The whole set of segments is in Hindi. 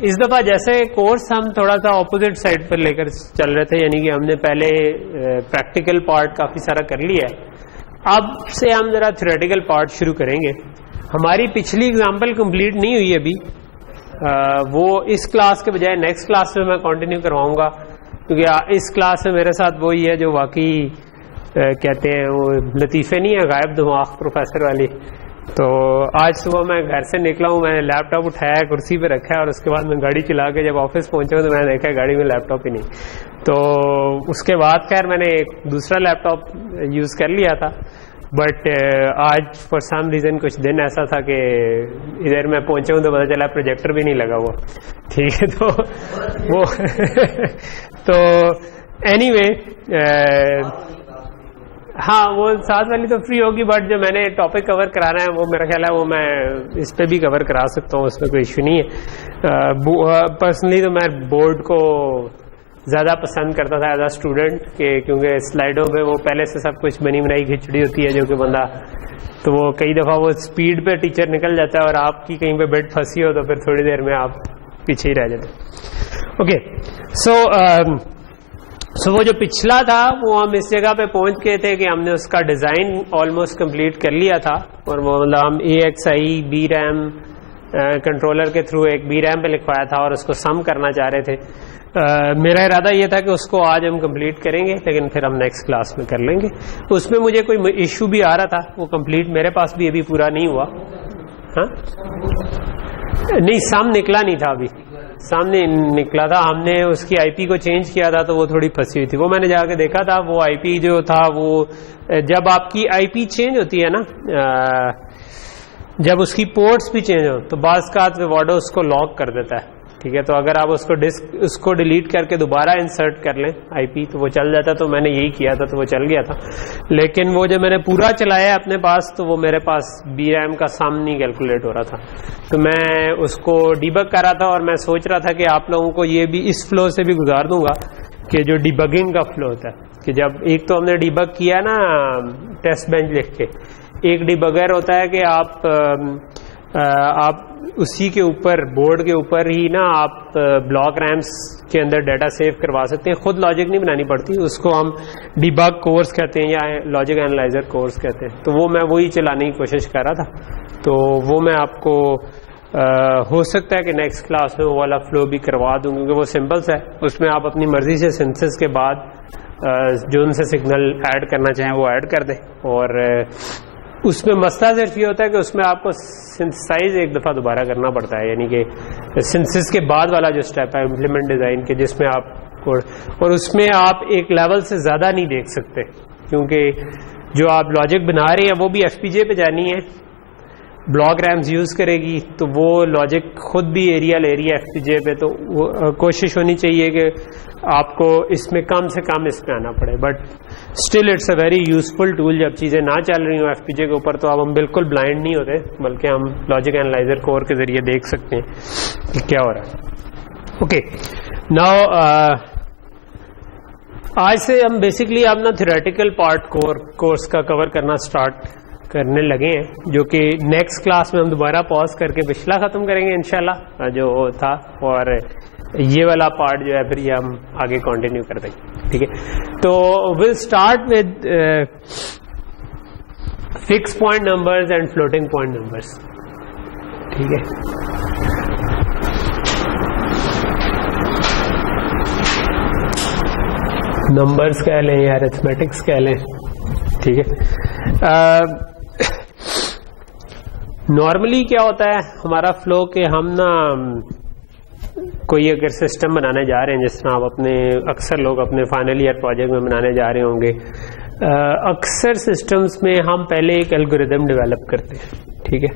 इस दफा जैसे कोर्स हम थोड़ा सा ऑपोजिट साइड पर लेकर चल रहे थे, यानी कि हमने पहले प्रैक्टिकल पार्ट काफी सारा कर लिया है, अब से हम जरा थ्योरेटिकल पार्ट शुरू करेंगे। हमारी पिछली एग्जांपल कंप्लीट नहीं हुई अभी, वो इस क्लास के बजाय नेक्स्ट क्लास में मैं कंटिन्यू करवाऊंगा, क्योंकि इस क्लास में मेरे साथ वही है जो वाकई कहते हैं वो लतीफ़े नहीं है, गायब दिमाग प्रोफेसर वाली। तो आज सुबह मैं घर से निकला हूँ, मैंने लैपटॉप उठाया, कुर्सी पे रखा है, और उसके बाद मैं गाड़ी चला के जब ऑफिस पहुंचा तो मैंने देखा गाड़ी में लैपटॉप ही नहीं। तो उसके बाद खैर मैंने एक दूसरा लैपटॉप यूज़ कर लिया था, बट आज फॉर सम रीज़न कुछ दिन ऐसा था कि इधर मैं पहुंचा हूँ तो पता चला प्रोजेक्टर भी नहीं लगा हुआ। ठीक है, तो वो तो एनीवे हाँ, वो साथ वाली तो फ्री होगी, बट जो मैंने टॉपिक कवर कराना है वो मेरा ख्याल है वो मैं इस पे भी कवर करा सकता हूँ, उसमें कोई इशू नहीं है। पर्सनली तो मैं बोर्ड को ज़्यादा पसंद करता था एज अ स्टूडेंट के, क्योंकि स्लाइडों पे वो पहले से सब कुछ बनी बनाई खिचड़ी होती है जो कि बंदा, तो वो कई दफ़ा वो स्पीड पे टीचर निकल जाता है और आपकी कहीं पे बेड फंसी हो तो फिर थोड़ी देर में आप पीछे ही रह जाते। ओके, सो वो जो पिछला था वो हम इस जगह पे पहुंच गए थे कि हमने उसका डिज़ाइन ऑलमोस्ट कंप्लीट कर लिया था, और वो मतलब हम AXI BRAM कंट्रोलर के थ्रू एक BRAM पे लिखवाया था और उसको सम करना चाह रहे थे। मेरा इरादा ये था कि उसको आज हम कंप्लीट करेंगे, लेकिन फिर हम नेक्स्ट क्लास में कर लेंगे। उसमें मुझे कोई इशू भी आ रहा था, वो कंप्लीट मेरे पास भी अभी पूरा नहीं हुआ। हाँ नहीं, सम निकला नहीं था, अभी सामने निकला था, हमने उसकी IP को चेंज किया था तो वो थोड़ी फंसी हुई थी। वो मैंने जाके देखा था, वो IP जो था वो जब आपकी IP चेंज होती है ना, जब उसकी पोर्ट्स भी चेंज हो तो बाज़ का विवाडो उसको लॉक कर देता है। ठीक है, तो अगर आप उसको डिलीट करके दोबारा इंसर्ट कर लें IP तो वो चल जाता। तो मैंने यही किया था तो वो चल गया था, लेकिन वो जब मैंने पूरा चलाया अपने पास तो वो मेरे पास BRAM का सम नहीं कैलकुलेट हो रहा था। तो मैं उसको डीबग कर रहा था और मैं सोच रहा था कि आप लोगों को ये भी इस फ्लो से भी गुजार दूंगा कि जो डिबगिंग का फ्लो होता है, कि जब एक तो हमने डिबग किया ना टेस्ट बेंच लिख के, एक डिबगर होता है कि आप उसी के ऊपर बोर्ड के ऊपर ही ना आप ब्लॉक रैम्स के अंदर डाटा सेव करवा सकते हैं, खुद लॉजिक नहीं बनानी पड़ती, उसको हम डिबग कोर्स कहते हैं या लॉजिक एनालाइजर कोर्स कहते हैं। तो वो मैं वही चलाने की कोशिश कर रहा था, तो वो मैं आपको हो सकता है कि नेक्स्ट क्लास में वो वाला फ्लो भी करवा दूं, क्योंकि वो सिंपल्स है, उसमें आप अपनी मर्जी से सिंथेसिस के बाद जो उनसे सिग्नल ऐड करना चाहें वो ऐड कर दें। और उसमें मसला सिर्फ ये होता है कि उसमें आपको सिंथेसाइज एक दफ़ा दोबारा करना पड़ता है, यानी कि सिंथेसिस के बाद वाला जो स्टेप है इम्प्लीमेंट डिज़ाइन के, जिसमें आप और उसमें आप एक लेवल से ज़्यादा नहीं देख सकते, क्योंकि जो आप लॉजिक बना रहे हैं वो भी FPGA पे जानी है, ब्लॉक रैम्स यूज़ करेगी, तो वो लॉजिक खुद भी एरिया ले रही है FPGA पे। तो वो कोशिश होनी चाहिए कि आपको इसमें कम से कम इसमें आना पड़े, but still it's a very useful tool. जब चीज़ें ना चल रही हो FPGA के ऊपर तो अब हम बिल्कुल ब्लाइंड नहीं होते, बल्कि हम लॉजिक एनालाइजर कोर के जरिए देख सकते हैं कि क्या हो रहा है। ओके, नाउ आज से हम बेसिकली अब ना थ्योरेटिकल पार्ट कोर्स का कवर करना स्टार्ट करने लगे हैं, जो कि नेक्स्ट क्लास में हम दोबारा पॉज करके पिछला ख़त्म करेंगे इंशाल्लाह जो था, और ये वाला पार्ट जो है फिर ये हम आगे कंटिन्यू कर देंगे। ठीक है, तो will start with fix point numbers and floating point numbers. ठीक है, नंबर्स कह लें या अरिथमेटिक्स कह लें। ठीक है, नॉर्मली क्या होता है हमारा फ्लो के हम ना कोई अगर सिस्टम बनाने जा रहे हैं, जिस तरह आप अक्सर लोग अपने फाइनल ईयर प्रोजेक्ट में बनाने जा रहे होंगे, अक्सर सिस्टम्स में हम पहले एक एल्गोरिदम डेवलप करते हैं। ठीक है,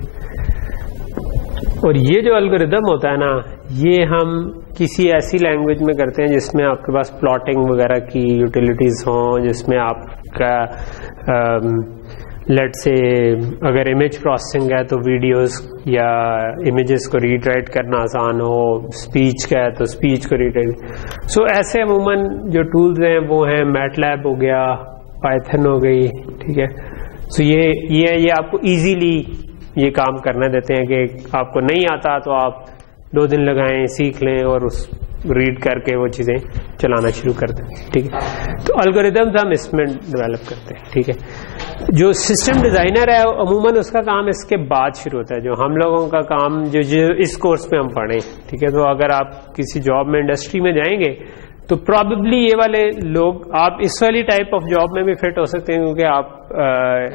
और ये जो एल्गोरिदम होता है ना, ये हम किसी ऐसी लैंग्वेज में करते हैं जिसमें आपके पास प्लॉटिंग वगैरह की यूटिलिटीज हों, जिसमें आपका लेट से अगर इमेज प्रोसेसिंग है तो वीडियोस या इमेजेस को रीड राइट करना आसान हो, स्पीच का है तो स्पीच को रीड राइट। सो ऐसे अमूमन जो टूल्स हैं वो हैं मैटलैब हो गया, पाइथन हो गई। ठीक है, सो ये आपको इजीली ये काम करने देते हैं कि आपको नहीं आता तो आप 2 दिन लगाएं, सीख लें और उस रीड करके वो चीज़ें चलाना शुरू कर दें। ठीक है, तो एल्गोरिदम्स हम इसमें डेवलप करते हैं। ठीक है, जो सिस्टम डिज़ाइनर है अमूमन उसका काम इसके बाद शुरू होता है। जो हम लोगों का काम जो इस कोर्स में हम पढ़ें, ठीक है, तो अगर आप किसी जॉब में इंडस्ट्री में जाएंगे तो प्रॉबेबली ये वाले लोग, आप इस वाली टाइप ऑफ जॉब में भी फिट हो सकते हैं, क्योंकि आप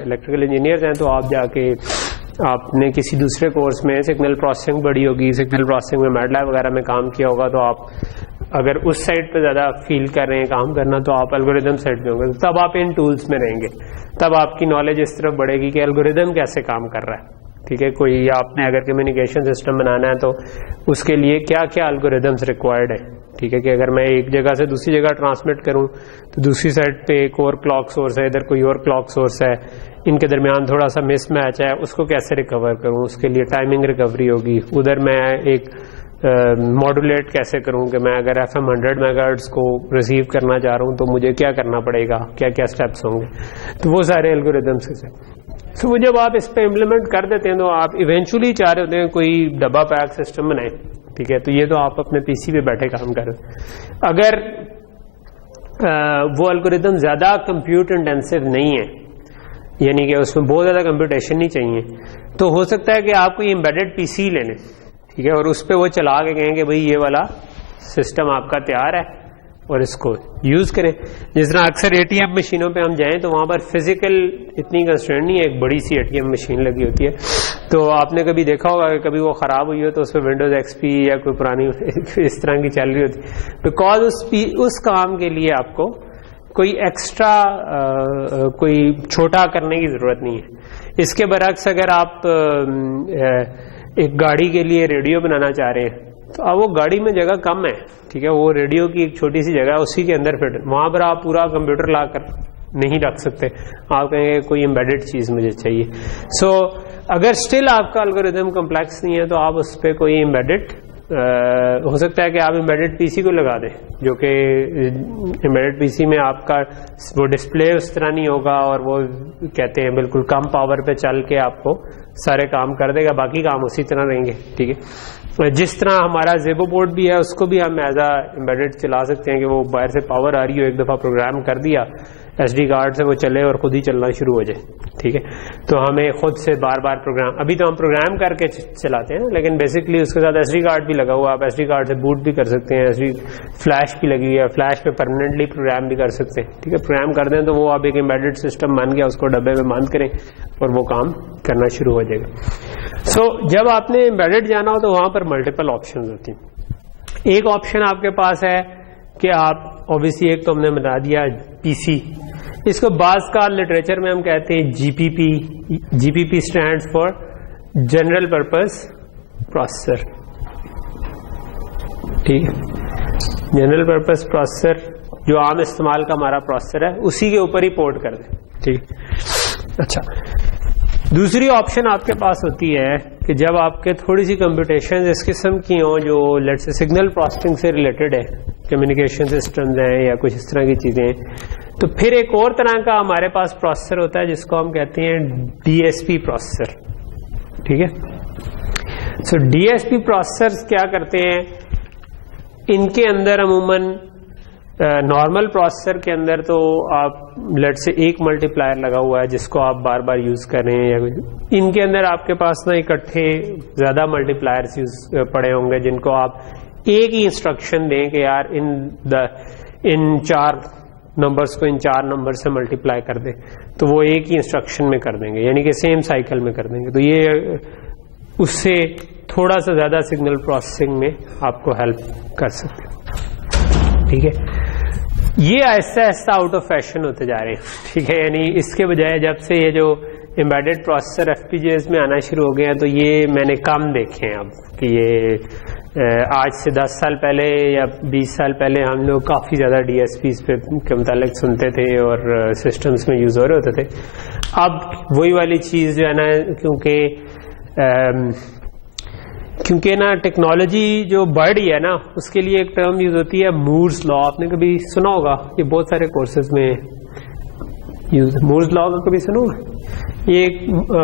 इलेक्ट्रिकल इंजीनियर्स हैं, तो आप जाके आपने किसी दूसरे कोर्स में सिग्नल प्रोसेसिंग पढ़ी होगी, सिग्नल प्रोसेसिंग में मैटलैब वगैरह में काम किया होगा, तो आप अगर उस साइड पे ज़्यादा फील कर रहे हैं काम करना, तो आप एल्गोरिदम साइड पे होंगे, तब आप इन टूल्स में रहेंगे, तब आपकी नॉलेज इस तरफ बढ़ेगी कि एल्गोरिदम कैसे काम कर रहा है। ठीक है, कोई आपने अगर कम्युनिकेशन सिस्टम बनाना है तो उसके लिए क्या क्या एल्गोरिदम्स रिक्वायर्ड है। ठीक है, कि अगर मैं एक जगह से दूसरी जगह ट्रांसमिट करूं तो दूसरी साइड पे एक और क्लॉक सोर्स है, इधर कोई और क्लॉक सोर्स है, इनके दरमियान थोड़ा सा मिसमैच है, उसको कैसे रिकवर करूं, उसके लिए टाइमिंग रिकवरी होगी। उधर मैं एक मॉड्यूलेट कैसे करूं कि मैं अगर FM 100 मेगाहर्ट्ज को रिसीव करना चाह रहा हूं तो मुझे क्या करना पड़ेगा, क्या क्या स्टेप्स होंगे, तो वो सारे एल्गोरिदम्स हैं। तो वो जब आप इस पे इम्प्लीमेंट कर देते हैं तो आप इवेंचुअली चाह रहे होते हैं कोई डब्बा पैक सिस्टम बनाए। ठीक है, तो ये तो आप अपने पीसी पे बैठे काम कर रहे हैं। अगर वो एल्गोरिदम ज्यादा कंप्यूट इंटेंसिव नहीं है, यानी कि उसमें बहुत ज्यादा कंप्यूटेशन नहीं चाहिए, तो हो सकता है कि आप कोई एम्बेडेड पीसी ले लें। ठीक है, और उस पर वो चला के कहें कि भाई ये वाला सिस्टम आपका तैयार है और इसको यूज करें। जिस तरह अक्सर ATM मशीनों पे हम जाएं तो वहां पर फिजिकल इतनी कंस्ट्रेंट नहीं है, एक बड़ी सी ATM मशीन लगी होती है, तो आपने कभी देखा होगा कि कभी वो खराब हुई हो तो उस पर विंडोज XP या कोई पुरानी इस तरह की चल रही होती, बिकॉज उस काम के लिए आपको कोई एक्स्ट्रा कोई छोटा करने की जरूरत नहीं है। इसके बरक्स अगर आप एक गाड़ी के लिए रेडियो बनाना चाह रहे हैं तो अब वो गाड़ी में जगह कम है। ठीक है, वो रेडियो की एक छोटी सी जगह उसी के अंदर फिट, वहां पर आप पूरा कंप्यूटर ला कर नहीं रख सकते, आप कहेंगे कोई एम्बेडेड चीज मुझे चाहिए। सो अगर स्टिल आपका एल्गोरिदम कॉम्प्लेक्स नहीं है तो आप उस पर कोई एम्बेडेड हो सकता है कि आप एम्बेडेड पीसी को लगा दें, जो कि एम्बेडेड पीसी में आपका वो डिस्प्ले उस तरह नहीं होगा और वो कहते हैं बिल्कुल कम पावर पे चल के आपको सारे काम कर देगा, बाकी काम उसी तरह रहेंगे। ठीक है, जिस तरह हमारा ज़ेबो बोर्ड भी है उसको भी हम एज एम्बेडेड चला सकते हैं कि वो बाहर से पावर आ रही हो, एक दफ़ा प्रोग्राम कर दिया SD कार्ड से वो चले और खुद ही चलना शुरू हो जाए। ठीक है, तो हमें खुद से बार बार प्रोग्राम, अभी तो हम प्रोग्राम करके चलाते हैं, लेकिन बेसिकली उसके साथ SD कार्ड भी लगा हुआ, आप SD कार्ड से बूट भी कर सकते हैं, SD फ्लैश भी लगी हुई है, फ्लैश पे परमानेंटली प्रोग्राम भी कर सकते हैं। ठीक है, प्रोग्राम कर दें तो वो आप एक एम्बेडेड सिस्टम बन गया, उसको डब्बे में बंद करें और वो काम करना शुरू हो जाएगा। सो जब आपने एम्बेडेड जाना हो तो वहां पर मल्टीपल ऑप्शन होती हैं। एक ऑप्शन आपके पास है कि आप ऑब्वियसली, एक तो हमने बता दिया PC, इसको बाज का लिटरेचर में हम कहते हैं GPP। GPP stands for general purpose processor. ठीक है, जनरल पर्पस प्रोसेसर जो आम इस्तेमाल का हमारा प्रोसेसर है उसी के ऊपर ही पोर्ट कर दें। ठीक, अच्छा, दूसरी ऑप्शन आपके पास होती है कि जब आपके थोड़ी सी कंप्यूटेशन इस किस्म की हो जो लेट्स से सिग्नल प्रोसेसिंग से रिलेटेड है, कम्युनिकेशन सिस्टम्स हैं या कुछ इस तरह की चीजें हैं, तो फिर एक और तरह का हमारे पास प्रोसेसर होता है जिसको हम कहते हैं DSP प्रोसेसर। ठीक है, सो DSP प्रोसेसर क्या करते हैं, इनके अंदर अमूमन नॉर्मल प्रोसेसर के अंदर तो आप लेट से एक मल्टीप्लायर लगा हुआ है जिसको आप बार बार यूज कर रहे हैं, या इनके अंदर आपके पास ना इकट्ठे ज्यादा मल्टीप्लायर्स यूज पड़े होंगे जिनको आप एक ही इंस्ट्रक्शन दें कि यार इन 4 नंबर्स को इन 4 नंबर से मल्टीप्लाई कर दें, तो वो एक ही इंस्ट्रक्शन में कर देंगे, यानी कि सेम साइकिल में कर देंगे। तो ये उससे थोड़ा सा ज्यादा सिग्नल प्रोसेसिंग में आपको हेल्प कर सकते हैं। ठीक है, ये Aahista Aahista out of fashion होते जा रहे हैं। ठीक है, यानी इसके बजाय जब से ये जो एम्बेडेड प्रोसेसर FPGAs में आना शुरू हो गए हैं तो ये मैंने कम देखे हैं अब, कि ये आज से 10 साल पहले या 20 साल पहले हम लोग काफ़ी ज़्यादा DSPs पे के मुतालिक सुनते थे और सिस्टम्स में यूज़ हो रहे होते थे। अब वही वाली चीज़ जो है ना, क्योंकि ना टेक्नोलॉजी जो बढ़ रही है ना, उसके लिए एक टर्म यूज होती है मूर्स लॉ। आपने कभी सुना होगा, ये बहुत सारे कोर्सेज में यूज, मूर्स लॉ का कभी सुना होगा? ये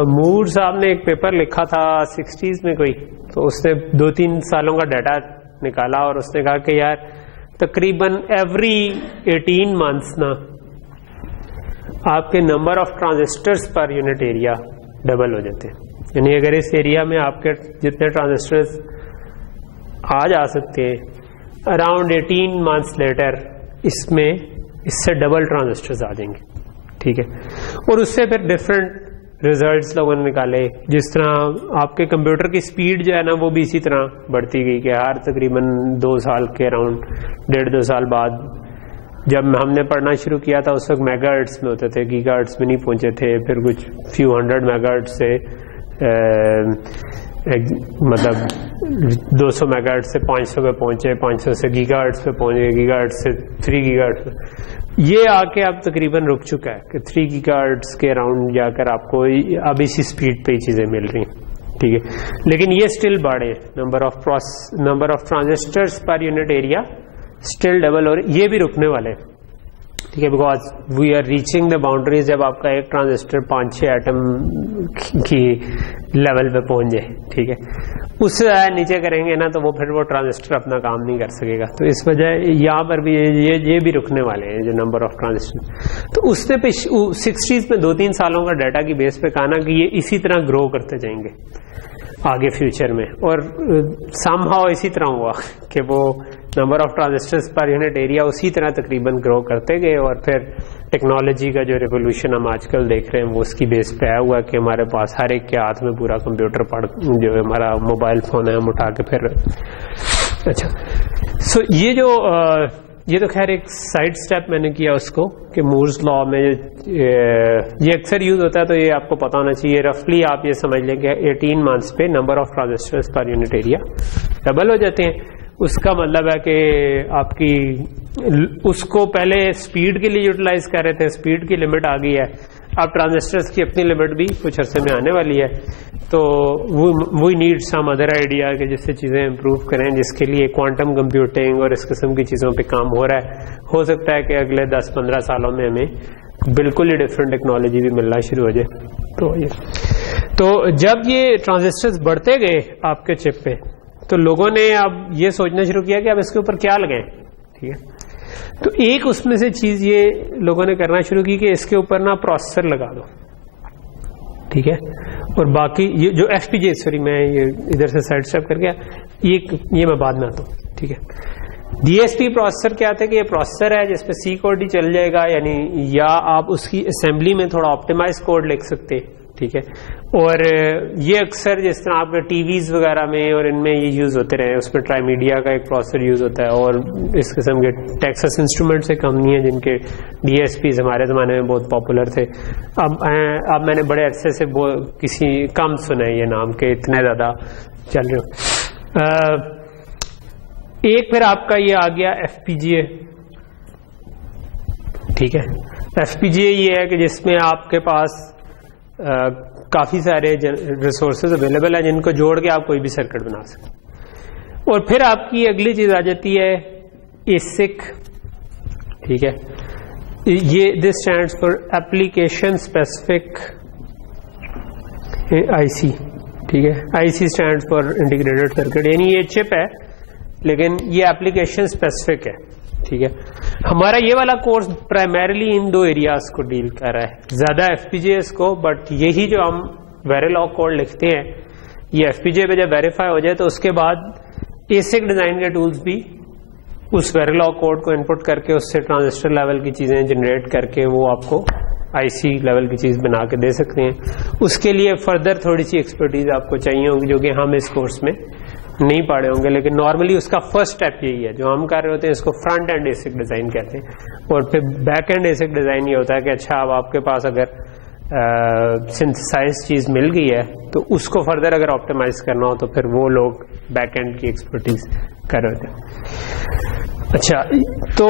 मूर साहब ने एक पेपर लिखा था 60s में कोई, तो उसने 2-3 सालों का डाटा निकाला और उसने कहा कि यार तकरीबन एवरी 18 मंथ्स ना आपके number of transistors per unit area double हो जाते हैं। यानी अगर इस एरिया में आपके जितने ट्रांजिस्टर्स आ जा सकते हैं अराउंड 18 मंथ्स लेटर इसमें इससे डबल ट्रांजिस्टर्स आ जाएंगे, ठीक है। और उससे फिर डिफरेंट रिजल्ट्स लोगों ने निकाले, जिस तरह आपके कंप्यूटर की स्पीड जो है ना वो भी इसी तरह बढ़ती गई कि हर तकरीबन 2 साल के अराउंड 1.5-2 साल बाद जब हमने पढ़ना शुरू किया था उस वक्त मेगाहर्ट्ज में होते थे, गीगाहर्ट्ज में नहीं पहुंचे थे। फिर कुछ फ्यू हंड्रेड मेगाहर्ट्ज से मतलब 200 मेगाहर्ट्ज से 500 पे पहुंचे, 500 से गीगाहर्ट्ज पे पहुंचे, गीगाहर्ट्ज से 3 गीगाहर्ट्ज। ये आके अब तकरीबन रुक चुका है कि 3 गीगाहर्ट्ज के अराउंड जाकर आपको अब इसी स्पीड पे ही चीजें मिल रही हैं, ठीक है। लेकिन ये स्टिल बढ़े, number of transistors per unit area still double, और ये भी रुकने वाले, ठीक है, because we are reaching the boundaries. जब आपका एक ट्रांजिस्टर 5-6 एटम की लेवल पे पहुंच जाए, ठीक है, उससे नीचे करेंगे ना तो वो फिर वो ट्रांजिस्टर अपना काम नहीं कर सकेगा। तो इस वजह यहाँ पर भी ये भी रुकने वाले हैं जो नंबर ऑफ ट्रांजिस्टर। तो उसने 60s में 2-3 सालों का डाटा की बेस पे कहा ना कि ये इसी तरह ग्रो करते जाएंगे आगे फ्यूचर में, और समहाउ इसी तरह हुआ कि वो number of transistors per unit area उसी तरह तकरीबन ग्रो करते गए। और फिर टेक्नोलॉजी का जो रिवोल्यूशन हम आजकल देख रहे हैं वो उसकी बेस पे आया हुआ है कि हमारे पास हर एक के हाथ में पूरा कंप्यूटर जो हमारा मोबाइल फोन है हम उठा के फिर। अच्छा, सो ये तो खैर एक साइड स्टेप मैंने किया उसको कि मूर्स लॉ में ये अक्सर यूज होता है, तो ये आपको पता होना चाहिए। रफली आप ये समझ लें कि 18 मंथ्स पे number of transistors per unit area double हो जाते हैं। उसका मतलब है कि आपकी उसको पहले स्पीड के लिए यूटिलाइज कर रहे थे, स्पीड की लिमिट आ गई है, अब ट्रांजिस्टर्स की अपनी लिमिट भी कुछ अरसे में आने वाली है। तो we need some other idea कि जिससे चीज़ें इंप्रूव करें, जिसके लिए क्वांटम कंप्यूटिंग और इस किस्म की चीज़ों पे काम हो रहा है। हो सकता है कि अगले 10-15 सालों में हमें बिल्कुल ही डिफरेंट टेक्नोलॉजी भी मिलना शुरू हो जाए। तो जब ये ट्रांजिस्टर्स बढ़ते गए आपके चिप पे, तो लोगों ने अब ये सोचना शुरू किया कि अब इसके ऊपर क्या लगाएं, ठीक है। तो एक उसमें से चीज ये लोगों ने करना शुरू की कि इसके ऊपर ना प्रोसेसर लगा दो, ठीक है। और बाकी ये जो FPGA, सॉरी मैं ये इधर से साइड स्टेप कर गया, ये मैं बाद में आता हूँ, ठीक है। DSP प्रोसेसर क्या था कि ये प्रोसेसर है जिसपे C कोड ही चल जाएगा, यानी या आप उसकी असेंबली में थोड़ा ऑप्टिमाइज कोड लिख सकते, ठीक है। और ये अक्सर जिस तरह आपके टीवीज वगैरह में और इनमें ये यूज होते रहे, उसमें ट्राईमीडिया का एक प्रोसेसर यूज होता है, और इस किस्म के टेक्सास इंस्ट्रूमेंट से कंपनी है जिनके DSPs हमारे जमाने में बहुत पॉपुलर थे। अब मैंने बड़े अरसे से किसी कम सुना है ये नाम के, इतने ज्यादा चल रहे हो। एक फिर आपका ये आ गया FPGA, ठीक है। FPGA ये है कि जिसमें आपके पास काफी सारे रिसोर्सेज अवेलेबल है जिनको जोड़ के आप कोई भी सर्किट बना सकते। और फिर आपकी अगली चीज आ जाती है ASIC, ठीक है। ये this stands for application specific IC, ठीक है। IC stands for integrated circuit, यानी ये चिप है लेकिन ये एप्लीकेशन स्पेसिफिक है, ठीक है। हमारा ये वाला कोर्स प्राइमरीली इन 2 एरियाज को डील कर रहा है, ज्यादा FPGAs को, बट यही जो हम वेरिलॉग कोड लिखते हैं ये FPGA पे जब वेरीफाई हो जाए तो उसके बाद ASIC डिजाइन के टूल्स भी उस वेरिलॉग कोड को इनपुट करके उससे ट्रांजिस्टर लेवल की चीजें जनरेट करके वो आपको IC लेवल की चीज बना के दे सकते हैं। उसके लिए फर्दर थोड़ी सी एक्सपर्टीज आपको चाहिए होगी जो कि हम इस कोर्स में नहीं पढ़े होंगे, लेकिन नॉर्मली उसका फर्स्ट स्टेप यही है जो हम कर रहे होते हैं, इसको फ्रंट एंड ASIC डिजाइन कहते हैं। और फिर बैक एंड ASIC डिजाइन ये होता है कि अच्छा अब आपके पास अगर सिंथेसाइज चीज मिल गई है तो उसको फर्दर अगर ऑप्टिमाइज करना हो तो फिर वो लोग बैक एंड की एक्सपर्टीज कर रहे होते हैं। अच्छा, तो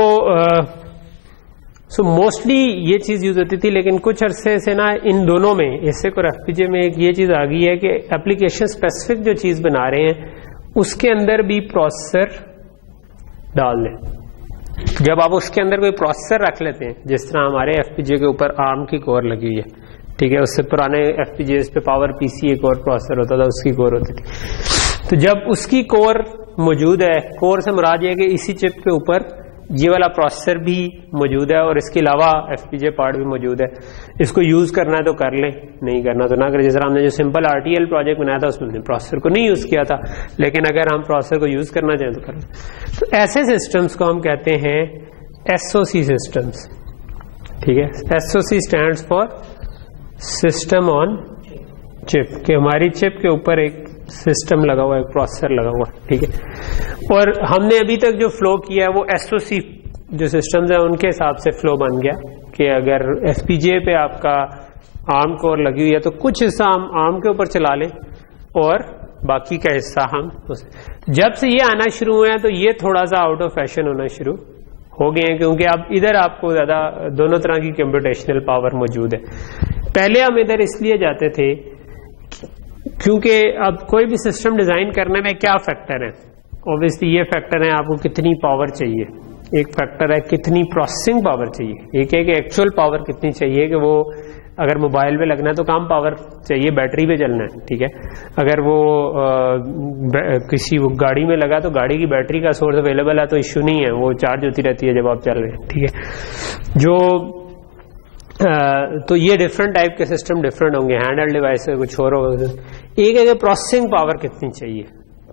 सो मोस्टली ये चीज यूज होती थी, लेकिन कुछ अरसे से ना इन दोनों में ASIC और FPGA में एक ये चीज आ गई है कि एप्लीकेशन स्पेसिफिक जो चीज बना रहे हैं उसके अंदर भी प्रोसेसर डाल दें। जब आप उसके अंदर कोई प्रोसेसर रख लेते हैं, जिस तरह हमारे FPGA के ऊपर ARM की कोर लगी हुई है, ठीक है, उससे पुराने FPGAs पे पावर PC एक और प्रोसेसर होता था, उसकी कोर होती थी। तो जब उसकी कोर मौजूद है, कोर से मुराद ये है कि इसी चिप के ऊपर ये वाला प्रोसेसर भी मौजूद है और इसके अलावा एफपीजीए पार्ट भी मौजूद है, इसको यूज करना है तो कर लें, नहीं करना तो ना करें। जैसे हमने जो सिंपल आरटीएल प्रोजेक्ट बनाया था उसमें हमने प्रोसेसर को नहीं यूज किया था, लेकिन अगर हम प्रोसेसर को यूज करना चाहें तो करें। तो ऐसे सिस्टम्स को हम कहते हैं एसओसी सिस्टम्स, ठीक है। SOC stands for system on chip, कि हमारी चिप के ऊपर एक सिस्टम लगा हुआ है, एक प्रोसेसर लगा हुआ है, ठीक है। और हमने अभी तक जो फ्लो किया है वो एसओसी जो सिस्टम्स है उनके हिसाब से फ्लो बन गया कि अगर एफपीजीए पे आपका आर्म कोर लगी हुई है तो कुछ हिस्सा हम आर्म के ऊपर चला लें और बाकी का हिस्सा हम। जब से ये आना शुरू हुए हैं तो ये थोड़ा सा आउट ऑफ फैशन होना शुरू हो गए हैं, क्योंकि अब इधर आपको ज्यादा दोनों तरह की कंप्यूटेशनल पावर मौजूद है। पहले हम इधर इसलिए जाते थे क्योंकि अब कोई भी सिस्टम डिजाइन करने में क्या फैक्टर है, ऑब्वियसली ये फैक्टर है आपको कितनी पावर चाहिए, एक फैक्टर है कितनी प्रोसेसिंग पावर चाहिए, एक है कि एक्चुअल पावर कितनी चाहिए, कि वो अगर मोबाइल पे लगना है तो कम पावर चाहिए, बैटरी पे चलना है, ठीक है। अगर वो किसी वो गाड़ी में लगा तो गाड़ी की बैटरी का सोर्स अवेलेबल है तो इश्यू नहीं है, वो चार्ज होती रहती है जब आप चल रहे हैं, ठीक है। जो तो ये डिफरेंट टाइप के सिस्टम डिफरेंट होंगे, हैंडल डिवाइस कुछ और होगा। एक है कि प्रोसेसिंग पावर कितनी चाहिए,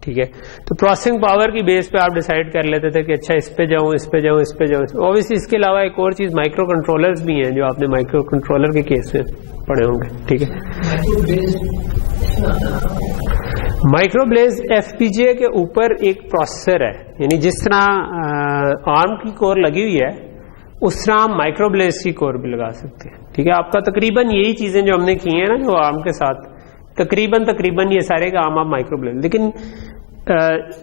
ठीक है। तो प्रोसेसिंग पावर की बेस पे आप डिसाइड कर लेते थे कि अच्छा इस पे जाऊं, इस पे जाऊं, इस पे जाऊं। ऑब्वियसली इसके अलावा एक और चीज माइक्रो कंट्रोलर्स भी हैं जो आपने माइक्रो कंट्रोलर के केस में पढ़े होंगे, ठीक है। माइक्रोब्लेज एफपीजीए के ऊपर एक प्रोसेसर है, यानी जिस तरह आर्म की कोर लगी हुई है उस तरह हम माइक्रोब्लेज की कोर भी लगा सकते हैं, ठीक है। आपका तकरीबन यही चीजें जो हमने की हैं ना जो आर्म के साथ, तकरीबन ये सारे काम आप माइक्रोब्लेज, लेकिन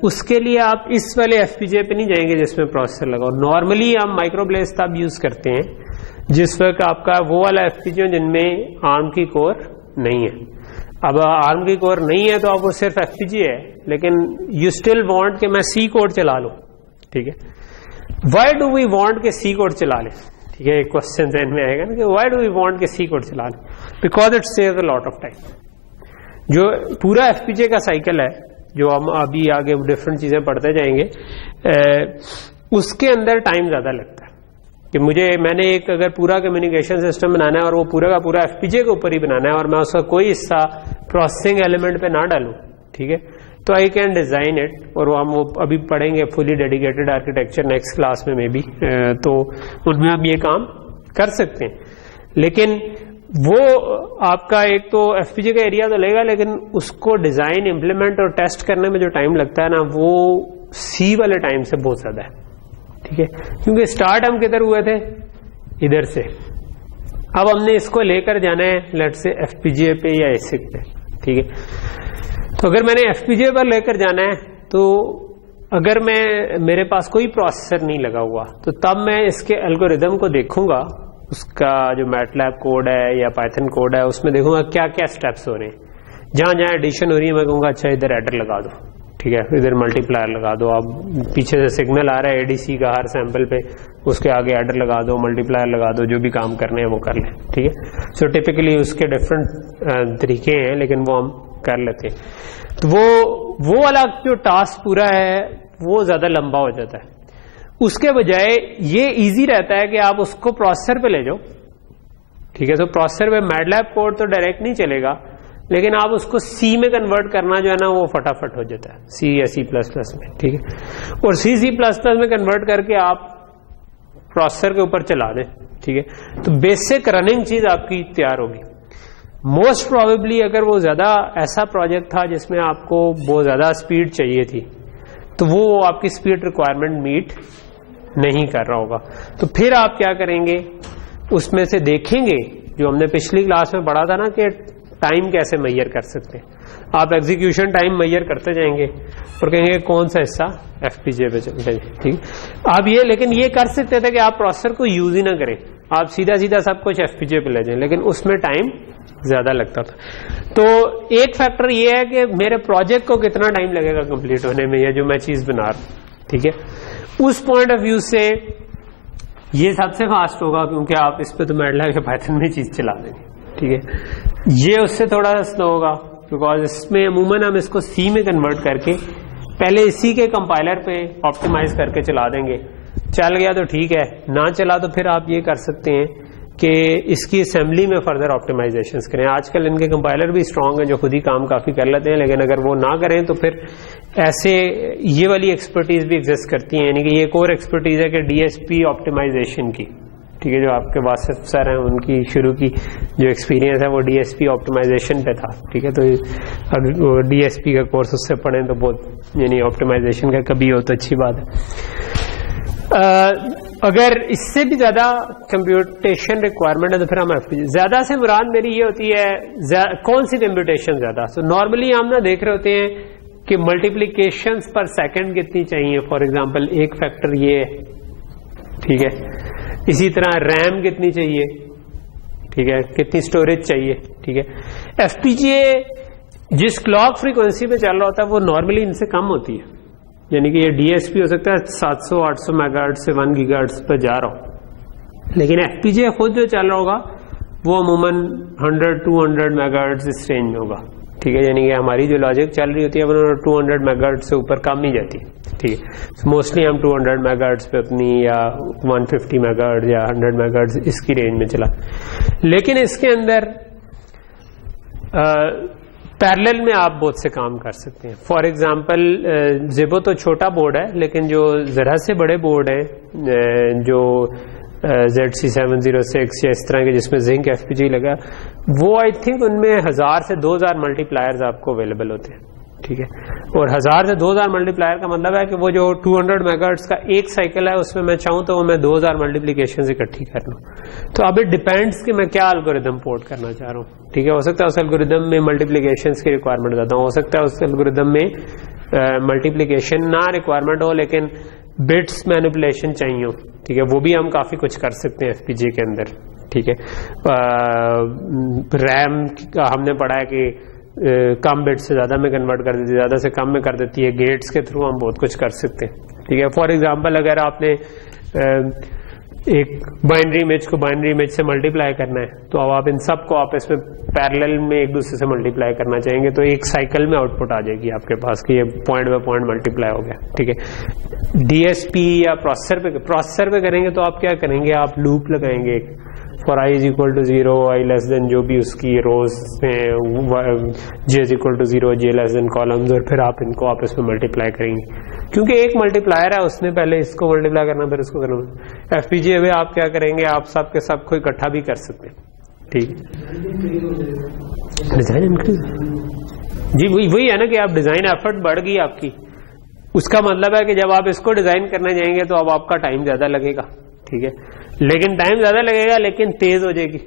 उसके लिए आप इस वाले एफपीजीए पे नहीं जाएंगे जिसमें प्रोसेसर लगा। नॉर्मली हम माइक्रोब्लेज तब यूज करते हैं जिस वक्त आपका वो वाला एफपीजीए जिनमें आर्म की कोर नहीं है। अब आर्म की कोर नहीं है तो आप वो सिर्फ एफपीजीए है, लेकिन यू स्टिल वांट कि मैं सी कोड चला लूं, ठीक है। वाई डू वी वांट के सी कोड चला लें, ठीक है। एक क्वेश्चन ज़हन में आएगा ना कि वाई डू वी वांट के सी कोड चला लें, because it saves a lot of time. जो पूरा एफपीजीए का साइकिल है जो हम अभी आगे डिफरेंट चीजें पढ़ते जाएंगे, उसके अंदर टाइम ज्यादा लगता है कि मैंने एक अगर पूरा कम्युनिकेशन सिस्टम बनाना है और वो पूरा का पूरा एफपीजीए के ऊपर ही बनाना है और मैं उसका कोई हिस्सा प्रोसेसिंग एलिमेंट पे ना डालूं, ठीक है, तो आई कैन डिजाइन इट। और हम वो अभी पढ़ेंगे fully dedicated architecture next class में भी, तो उनमें हम ये काम कर सकते हैं। लेकिन वो आपका एक तो एफपीजीए का एरिया तो लेगा, लेकिन उसको डिजाइन, इंप्लीमेंट और टेस्ट करने में जो टाइम लगता है ना वो सी वाले टाइम से बहुत ज्यादा है, ठीक है। क्योंकि स्टार्ट हम किधर हुए थे, इधर से। अब हमने इसको लेकर जाना है लेट से एफपीजीए पे या एसिक पे, ठीक है। तो अगर मैंने एफपीजीए पर लेकर जाना है तो अगर मेरे पास कोई प्रोसेसर नहीं लगा हुआ तो तब मैं इसके एल्गोरिदम को देखूंगा, उसका जो मैटलैब कोड है या पाइथन कोड है उसमें देखूंगा क्या क्या स्टेप्स हो रहे हैं। जहां जहां एडिशन हो रही है मैं कहूंगा अच्छा इधर एडर लगा दो, ठीक है, इधर मल्टीप्लायर लगा दो। अब पीछे से सिग्नल आ रहा है एडीसी का हर सैंपल पे, उसके आगे एडर लगा दो, मल्टीप्लायर लगा दो, जो भी काम करने हैं वो कर लें, ठीक है। सो टिपिकली उसके डिफरेंट तरीके हैं, लेकिन वो हम कर लेते हैं। तो वो वाला जो टास्क पूरा है वो ज्यादा लंबा हो जाता है। उसके बजाय ये इजी रहता है कि आप उसको प्रोसेसर पे ले जाओ, ठीक है। तो प्रोसेसर पे मैटलैब कोड तो डायरेक्ट नहीं चलेगा, लेकिन आप उसको सी में कन्वर्ट करना जो है ना वो फटाफट हो जाता है, सी या सी प्लस प्लस में, ठीक है। और सी प्लस प्लस में कन्वर्ट करके आप प्रोसेसर के ऊपर चला दें, ठीक है। तो बेसिक रनिंग चीज आपकी तैयार होगी। मोस्ट प्रोबेबली अगर वो ज्यादा ऐसा प्रोजेक्ट था जिसमें आपको बहुत ज्यादा स्पीड चाहिए थी तो वो आपकी स्पीड रिक्वायरमेंट मीट नहीं कर रहा होगा। तो फिर आप क्या करेंगे, उसमें से देखेंगे जो हमने पिछली क्लास में पढ़ा था ना कि टाइम कैसे मेजर कर सकते हैं। आप एग्जीक्यूशन टाइम मेजर करते जाएंगे और कहेंगे कौन सा हिस्सा एफपीजीए पे चलते हैं, ठीक। आप ये लेकिन ये कर सकते थे कि आप प्रोसेसर को यूज ही ना करें, आप सीधा सीधा सब कुछ एफपीजीए पे ले जाएं, लेकिन उसमें टाइम ज्यादा लगता था। तो एक फैक्टर ये है कि मेरे प्रोजेक्ट को कितना टाइम लगेगा कंप्लीट होने में, या जो मैं चीज बना रहा हूं, ठीक है। उस पॉइंट ऑफ व्यू से ये सबसे फास्ट होगा क्योंकि आप इस पे तो मैटलैब या पाइथन में चीज चला देंगे, ठीक है। ये उससे थोड़ा सा स्लो होगा बिकॉज इसमें अमूमन हम इसको सी में कन्वर्ट करके पहले इसी के कंपाइलर पे ऑप्टिमाइज करके चला देंगे। चल गया तो ठीक है, ना चला तो फिर आप ये कर सकते हैं कि इसकी असेंबली में फर्दर ऑप्टिमाइजेशन करें। आजकल इनके कंपाइलर भी स्ट्रांग हैं जो खुद ही काम काफी कर लेते हैं, लेकिन अगर वो ना करें तो फिर ऐसे ये वाली एक्सपर्टीज भी एग्जिस्ट करती हैं। यानी कि ये एक और एक्सपर्टीज है कि डीएसपी ऑप्टिमाइजेशन की, ठीक है, जो आपके वासिफ सर हैं उनकी शुरू की जो एक्सपीरियंस है वो डीएसपी ऑप्टिमाइजेशन पे था, ठीक है। तो अगर डीएसपी का कोर्स उससे पढ़ें तो बहुत यानी ऑप्टिमाइजेशन का कभी हो तो अच्छी बात है। अगर इससे भी ज्यादा कंप्यूटेशन रिक्वायरमेंट है तो फिर हम एफपीजी। ज्यादा से मुराद मेरी ये होती है कौन सी कंप्यूटेशन ज्यादा। तो नॉर्मली हम ना देख रहे होते हैं कि मल्टीप्लिकेशन पर सेकंड कितनी चाहिए। फॉर एग्जांपल एक फैक्टर ये है, ठीक है। इसी तरह रैम कितनी चाहिए, ठीक है, कितनी स्टोरेज चाहिए, ठीक है। एफपीजीए जिस क्लॉक फ्रीक्वेंसी पे चल रहा होता है वो नॉर्मली इनसे कम होती है। यानी कि ये डीएसपी हो सकता है 700-800 मेगाहर्ट्ज से 1 गीगाहर्ट्ज पर जा रहा हो, लेकिन एफपीजीए खुद जो चल रहा होगा वो अमूमन 100-200 मेगाहर्ट्ज इस रेंज में होगा, ठीक है। यानी कि हमारी जो लॉजिक चल रही होती है वो 200 मेगाहर्ट्ज से ऊपर कम नहीं जाती, ठीक है। मोस्टली हम 200 मेगाहर्ट्ज पे अपनी या 150 मेगाहर्ट्ज या 100 मेगाहर्ट्ज इसकी रेंज में चला। लेकिन इसके अंदर पैरेलल में आप बहुत से काम कर सकते हैं। फॉर एग्जांपल ज़िबो तो छोटा बोर्ड है, लेकिन जो जरा से बड़े बोर्ड हैं जो ZC706 या इस तरह के जिसमें जिंक एफपीजी लगा, वो आई थिंक उनमें 1000 से 2000 मल्टीप्लायर्स आपको अवेलेबल होते हैं, ठीक है। और 1000 से 2000 मल्टीप्लायर का मतलब है कि वो जो 200 मेगाहर्ट्ज का एक साइकिल है उसमें मैं चाहूँ तो वो मैं 2000 मल्टीप्लिकेशन इकट्ठी कर लूँ। तो अब इट डिपेंड्स कि मैं क्या एल्गोरिदम पोर्ट करना चाह रहा हूँ, ठीक है। हो सकता है उस एल्गोरिदम में मल्टीप्लिकेशन की रिक्वायरमेंट ज्यादा हो सकता है उस एल्गोरिदम में मल्टीप्लिकेशन ना रिक्वायरमेंट हो लेकिन बिट्स मैनिपुलेशन चाहिए हो, ठीक है। वो भी हम काफी कुछ कर सकते हैं एफपीजी के अंदर, ठीक है। रैम का हमने पढ़ा है कि कम बिट से ज्यादा में कन्वर्ट कर देती है, ज्यादा से कम में कर देती है। गेट्स के थ्रू हम बहुत कुछ कर सकते हैं, ठीक है। फॉर एग्जांपल अगर आपने एक बाइनरी इमेज को बाइनरी इमेज से मल्टीप्लाई करना है तो अब आप इन सब को आपस में पैरेलल में एक दूसरे से मल्टीप्लाई करना चाहेंगे तो एक साइकिल में आउटपुट आ जाएगी आपके पास कि ये पॉइंट बाय पॉइंट मल्टीप्लाई हो गया, ठीक है। डीएसपी या प्रोसेसर पे करेंगे तो आप क्या करेंगे, आप लूप लगाएंगे for i is equal to 0, i less than जो भी उसकी रोज में, j is equal to 0, j less than columns, और फिर आप इनको आपस में मल्टीप्लाई करेंगे क्योंकि एक मल्टीप्लायर है उसने पहले इसको मल्टीप्लाई करना फिर इसको करना। एफपीजीए में आप क्या करेंगे, आप सब के सब को इकट्ठा भी कर सकते हैं, ठीक है। डिजाइन इंक्रीज जी वही है ना कि आप डिजाइन एफर्ट बढ़ गई आपकी, उसका मतलब है कि जब आप इसको डिजाइन करने जाएंगे तो अब आपका टाइम ज्यादा लगेगा, ठीक है। लेकिन टाइम ज्यादा लगेगा लेकिन तेज हो जाएगी,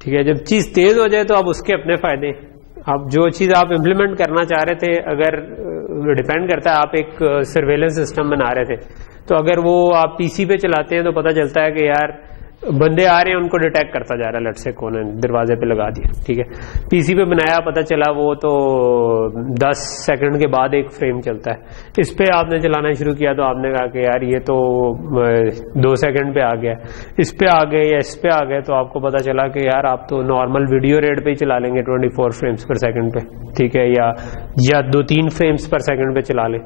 ठीक है। जब चीज तेज हो जाए तो अब उसके अपने फायदे। अब जो चीज आप इम्प्लीमेंट करना चाह रहे थे, अगर डिपेंड करता है, आप एक सर्वेलेंस सिस्टम बना रहे थे तो अगर वो आप पीसी पे चलाते हैं तो पता चलता है कि यार बंदे आ रहे हैं उनको डिटेक्ट करता जा रहा है, लट से कौन है, दरवाजे पे लगा दिया, ठीक है। पीसी पे बनाया, पता चला वो तो 10 सेकंड के बाद एक फ्रेम चलता है। इस पे आपने चलाना शुरू किया तो आपने कहा कि यार ये तो 2 सेकंड पे आ गया, इस पे आ गए या इस पे आ गए तो आपको पता चला कि यार आप तो नॉर्मल वीडियो रेट पे ही चला लेंगे 24 फ्रेम्स पर सेकंड पे, ठीक है, या 2-3 फ्रेम्स पर सेकंड पे चला लें।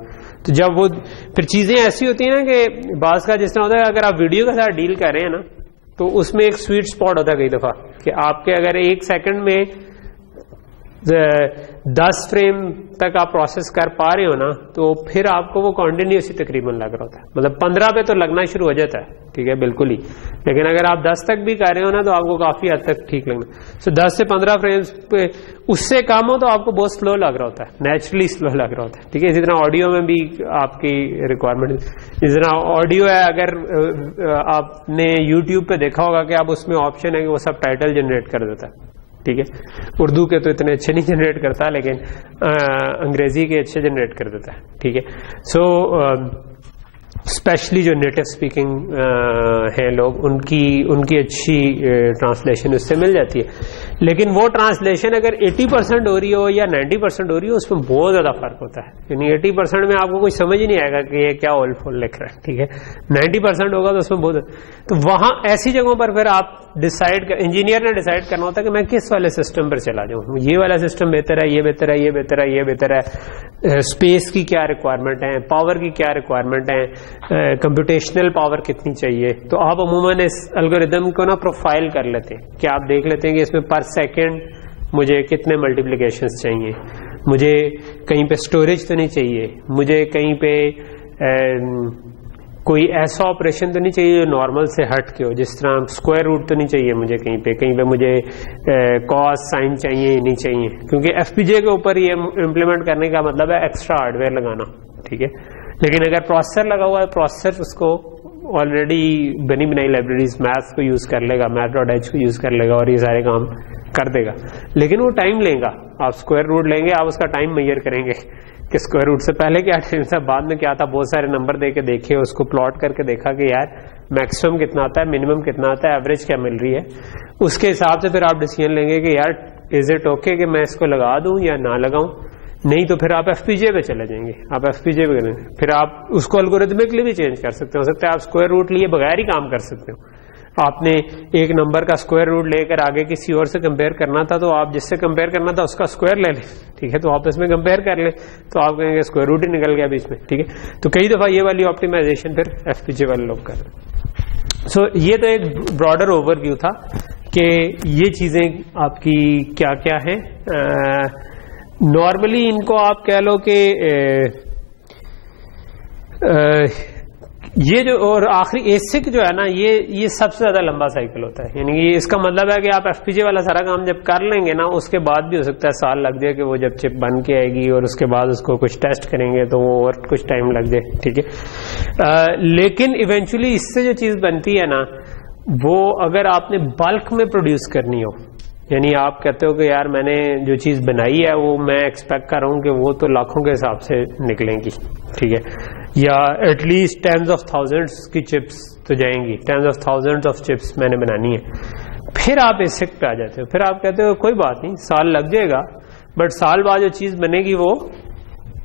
तो जब वो फिर चीजें ऐसी होती है ना कि बास का जिस तरह होता है, अगर आप वीडियो के साथ डील कर रहे हैं ना तो उसमें एक स्वीट स्पॉट होता है कई दफा कि आपके अगर 1 सेकंड में 10 फ्रेम तक आप प्रोसेस कर पा रहे हो ना तो फिर आपको वो कॉन्टिन्यूसली तकरीबन लग रहा होता है, मतलब 15 पे तो लगना शुरू हो जाता है, ठीक है, बिल्कुल ही। लेकिन अगर आप 10 तक भी कर रहे हो ना तो आपको काफी हद तक ठीक लगना। सो 10 से 15 फ्रेम्स पे उससे कम हो तो आपको बहुत स्लो लग रहा होता है, नेचुरली स्लो लग रहा होता है, ठीक है। इसी तरह ऑडियो में भी आपकी रिक्वायरमेंट, इस तरह ऑडियो है, अगर आपने यूट्यूब पे देखा होगा कि आप उसमें ऑप्शन है कि वो सब टाइटल जनरेट कर देता है, ठीक है। उर्दू के तो इतने अच्छे नहीं जनरेट करता लेकिन अंग्रेजी के अच्छे जनरेट कर देता है, ठीक है। सो स्पेशली जो नेटिव स्पीकिंग हैं लोग, उनकी अच्छी ट्रांसलेशन उससे मिल जाती है। लेकिन वो ट्रांसलेशन अगर 80% हो रही हो या 90% हो रही हो, उसमें बहुत ज्यादा फर्क होता है। यानी 80% में आपको कुछ समझ ही नहीं आएगा कि ये क्या ओल फुल लिख रहा है, ठीक है। 90% होगा तो उसमें बहुत, तो वहां ऐसी जगहों पर फिर आप डिसाइड, इंजीनियर ने डिसाइड करना होता है कि मैं किस वाले सिस्टम पर चला जाऊं, ये वाला सिस्टम बेहतर है, ये बेहतर है, ये बेहतर है, ये बेहतर है, स्पेस की क्या रिक्वायरमेंट है, पावर की क्या रिक्वायरमेंट है, कंप्यूटेशनल पावर कितनी चाहिए। तो आप अमूमन इस एल्गोरिदम को ना प्रोफाइल कर लेते हैं कि आप देख लेते हैं कि इसमें पर सेकेंड मुझे कितने मल्टीप्लिकेशंस चाहिए, मुझे कहीं पे स्टोरेज तो नहीं चाहिए, मुझे कहीं पे कोई ऐसा ऑपरेशन तो नहीं चाहिए जो नॉर्मल से हट के हो, जिस तरह स्क्वायर रूट तो नहीं चाहिए मुझे, कहीं पे मुझे कॉस साइन चाहिए नहीं चाहिए, क्योंकि एफपीजे के ऊपर ये इम्प्लीमेंट करने का मतलब है एक्स्ट्रा हार्डवेयर लगाना, ठीक है। लेकिन अगर प्रोसेसर लगा हुआ है, प्रोसेसर उसको ऑलरेडी बनी बनाई लाइब्रेरीज मैथ्स को यूज कर लेगा, मैथ.h को यूज कर लेगा और ये सारे काम कर देगा। लेकिन वो टाइम लेगा, आप स्क्वायर रूट लेंगे, आप उसका टाइम मेजर करेंगे कि स्क्वायर रूट से पहले क्या टाइम था, बाद में क्या था, बहुत सारे नंबर दे के देखे, उसको प्लॉट करके देखा कि यार मैक्सिमम कितना आता है, मिनिमम कितना आता है, एवरेज क्या मिल रही है। उसके हिसाब से फिर आप डिसीजन लेंगे कि यार इज इट ओके कि मैं इसको लगा दूं या ना लगाऊं। नहीं तो फिर आप एफपीजे पे चले जाएंगे, आप एफपीजे पे करेंगे, फिर आप उसको एल्गोरिथमिकली भी चेंज कर सकते हो सकता है आप स्क्वायर रूट लिए बगैर ही काम कर सकते हो। आपने एक नंबर का स्क्वायर रूट लेकर आगे किसी और से कंपेयर करना था, तो आप जिससे कंपेयर करना था उसका स्क्वायर ले लें, ठीक है, तो आप इसमें कंपेयर कर लें, तो आप कहेंगे स्क्वायर रूट ही निकल गया बीच में, ठीक है। तो कई दफा ये वाली ऑप्टिमाइजेशन फिर एफपीजे वाले लोग कर रहे हैं। सो ये तो एक ब्रॉडर ओवरव्यू था कि ये चीजें आपकी क्या क्या है। नॉर्मली इनको आप कह लो कि ये जो, और आखिरी एसिक जो है ना, ये सबसे ज्यादा लंबा साइकिल होता है। यानी कि इसका मतलब है कि आप एफपीजे वाला सारा काम जब कर लेंगे ना, उसके बाद भी हो सकता है साल लग जाए कि वो जब चिप बन के आएगी और उसके बाद उसको कुछ टेस्ट करेंगे तो वो और कुछ टाइम लग जाए, ठीक है। लेकिन इवेंचुअली इससे जो चीज बनती है ना, वो अगर आपने बल्क में प्रोड्यूस करनी हो, यानी आप कहते हो कि यार मैंने जो चीज बनाई है वो मैं एक्सपेक्ट कर रहा हूं कि वो तो लाखों के हिसाब से निकलेंगी, ठीक है, या एटलीस्ट टेंस ऑफ थाउजेंड्स की चिप्स तो जाएंगी, tens of thousands of chips मैंने बनानी है, फिर आप एसिक पे आ जाते हो। फिर आप कहते हो कोई बात नहीं, साल लग जाएगा, बट साल बाद जो चीज बनेगी वो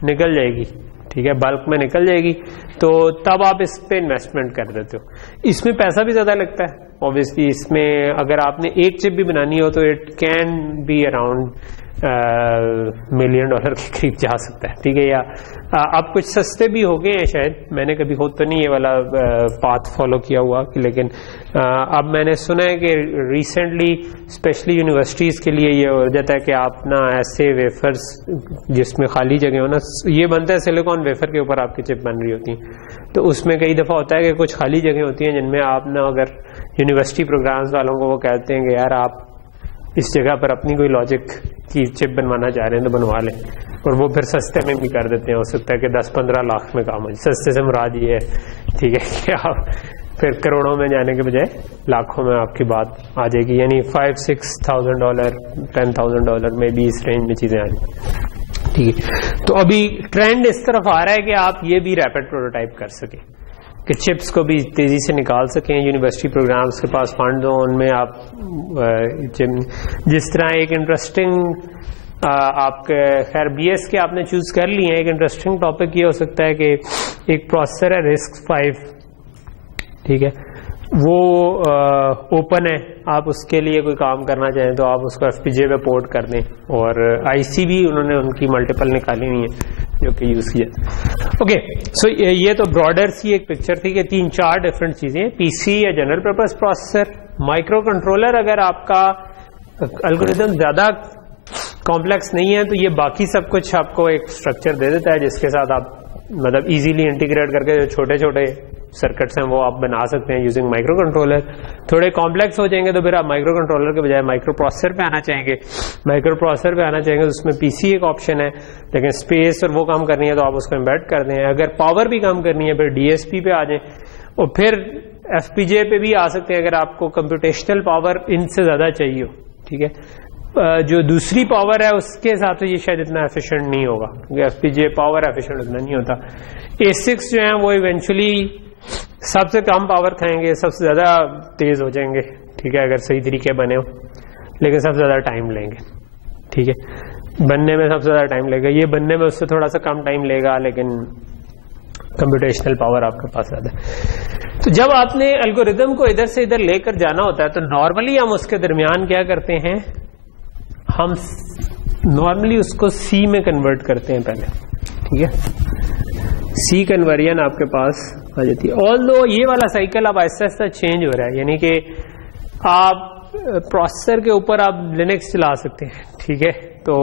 निकल जाएगी, ठीक है, बल्क में निकल जाएगी, तो तब आप इस पे इन्वेस्टमेंट कर देते हो। इसमें पैसा भी ज्यादा लगता है ऑब्वियसली। इसमें अगर आपने एक चिप भी बनानी हो तो it can be around $1 million के करीब जा सकता है, ठीक है। या अब कुछ सस्ते भी हो गए हैं शायद, मैंने कभी खुद तो नहीं ये वाला पाथ फॉलो किया हुआ, लेकिन अब मैंने सुना है कि रिसेंटली स्पेशली यूनिवर्सिटीज के लिए ये हो जाता है कि आप ना ऐसे वेफर्स जिसमें खाली जगह हो ना, ये बनता है सिलिकॉन वेफर के ऊपर आपकी चिप बन रही होती है, तो उसमें कई दफा होता है कि कुछ खाली जगह होती हैं जिनमें आप ना, अगर यूनिवर्सिटी प्रोग्राम्स वालों को वो कहते हैं कि यार आप इस जगह पर अपनी कोई लॉजिक की चिप बनवाना चाह रहे हैं तो बनवा लें, और वो फिर सस्ते में भी कर देते हैं। हो सकता है कि 10-15 लाख में काम हो। सस्ते से मुराद ये है, ठीक है, कि आप फिर करोड़ों में जाने के बजाय लाखों में आपकी बात आ जाएगी, यानी $5,000-6,000 $10,000 में भी इस रेंज में चीजें आ जाएंगी, ठीक है। तो अभी ट्रेंड इस तरफ आ रहा है कि आप ये भी रैपिड प्रोटोटाइप कर सकें, कि चिप्स को भी तेजी से निकाल सकें। यूनिवर्सिटी प्रोग्राम्स के पास फंड हो, उनमें आप जिस तरह एक इंटरेस्टिंग आपके खैर बीएस के आपने चूज कर लिए हैं, एक इंटरेस्टिंग टॉपिक ये हो सकता है कि एक प्रोसेसर है RISC-V, ठीक है, वो ओपन है, आप उसके लिए कोई काम करना चाहें तो आप उसको एफपीजे पे पोर्ट कर दें, और आईसी भी उन्होंने उनकी मल्टीपल निकाली हुई है जो कि यूज किया। ओके, सो ये तो ब्रॉडर सी एक पिक्चर थी कि 3-4 डिफरेंट चीजें, पीसी या general purpose processor, micro controller. अगर आपका एल्गोरिथम ज्यादा कॉम्प्लेक्स नहीं है तो ये बाकी सब कुछ आपको एक स्ट्रक्चर दे देता है जिसके साथ आप मतलब इजीली इंटीग्रेट करके जो छोटे छोटे सर्किट्स हैं वो आप बना सकते हैं यूजिंग माइक्रो कंट्रोलर। थोड़े कॉम्प्लेक्स हो जाएंगे तो फिर आप माइक्रो कंट्रोलर के बजाय माइक्रो प्रोसेसर पे आना चाहेंगे। माइक्रो प्रोसेसर पे आना चाहेंगे तो उसमें पीसी एक ऑप्शन है, लेकिन स्पेस और वो काम करनी है तो आप उसको एम्बेड कर दें। अगर पावर भी काम करनी है फिर डीएसपी पे आ जाए और फिर एफपीजे पे भी आ सकते हैं अगर आपको कंप्यूटेशनल पावर इनसे ज्यादा चाहिए हो। ठीक है, जो दूसरी पावर है उसके हिसाब से ये शायद इतना एफिशिएंट नहीं होगा क्योंकि एफपीजे पावर एफिशिएंट उतना नहीं होता। A6 जो है वो इवेंचुअली सबसे कम पावर खाएंगे, सबसे ज्यादा तेज हो जाएंगे। ठीक है, अगर सही तरीके बने हो, लेकिन सबसे ज्यादा टाइम लेंगे, ठीक है, बनने में सबसे ज्यादा टाइम लेगा। ये बनने में उससे थोड़ा सा कम टाइम लेगा, लेकिन कंप्यूटेशनल पावर आपके पास ज्यादा है। तो जब आपने एल्गोरिदम को इधर से इधर लेकर जाना होता है तो नॉर्मली हम उसके दरमियान क्या करते हैं, हम नॉर्मली उसको सी में कन्वर्ट करते हैं पहले, ठीक है। सी कन्वर्जन आपके पास आ जाती है। ऑल्दो ये वाला साइकिल अब आहिस्ता आहिस्ता चेंज हो रहा है, यानी कि आप प्रोसेसर के ऊपर आप लिनक्स चला सकते हैं, ठीक है। तो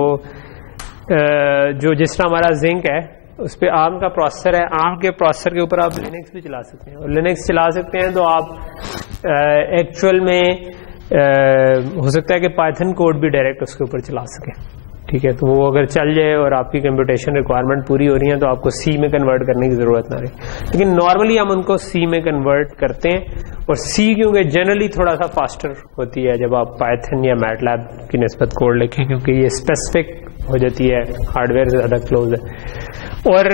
जो जिस तरह हमारा जिंक है उस पर आर्म का प्रोसेसर है, आर्म के प्रोसेसर के ऊपर आप लिनक्स भी चला सकते हैं, और लिनक्स चला सकते हैं तो आप एक्चुअल में हो सकता है कि पाइथन कोड भी डायरेक्ट उसके ऊपर चला सके, ठीक है। तो वो अगर चल जाए और आपकी कंप्यूटेशन रिक्वायरमेंट पूरी हो रही है तो आपको सी में कन्वर्ट करने की जरूरत ना रही। लेकिन नॉर्मली हम उनको सी में कन्वर्ट करते हैं, और सी क्योंकि जनरली थोड़ा सा फास्टर होती है जब आप पाइथन या मैटलैब की निस्बत कोड लिखें, क्योंकि ये स्पेसिफिक हो जाती है, हार्डवेयर से ज्यादा क्लोज है। और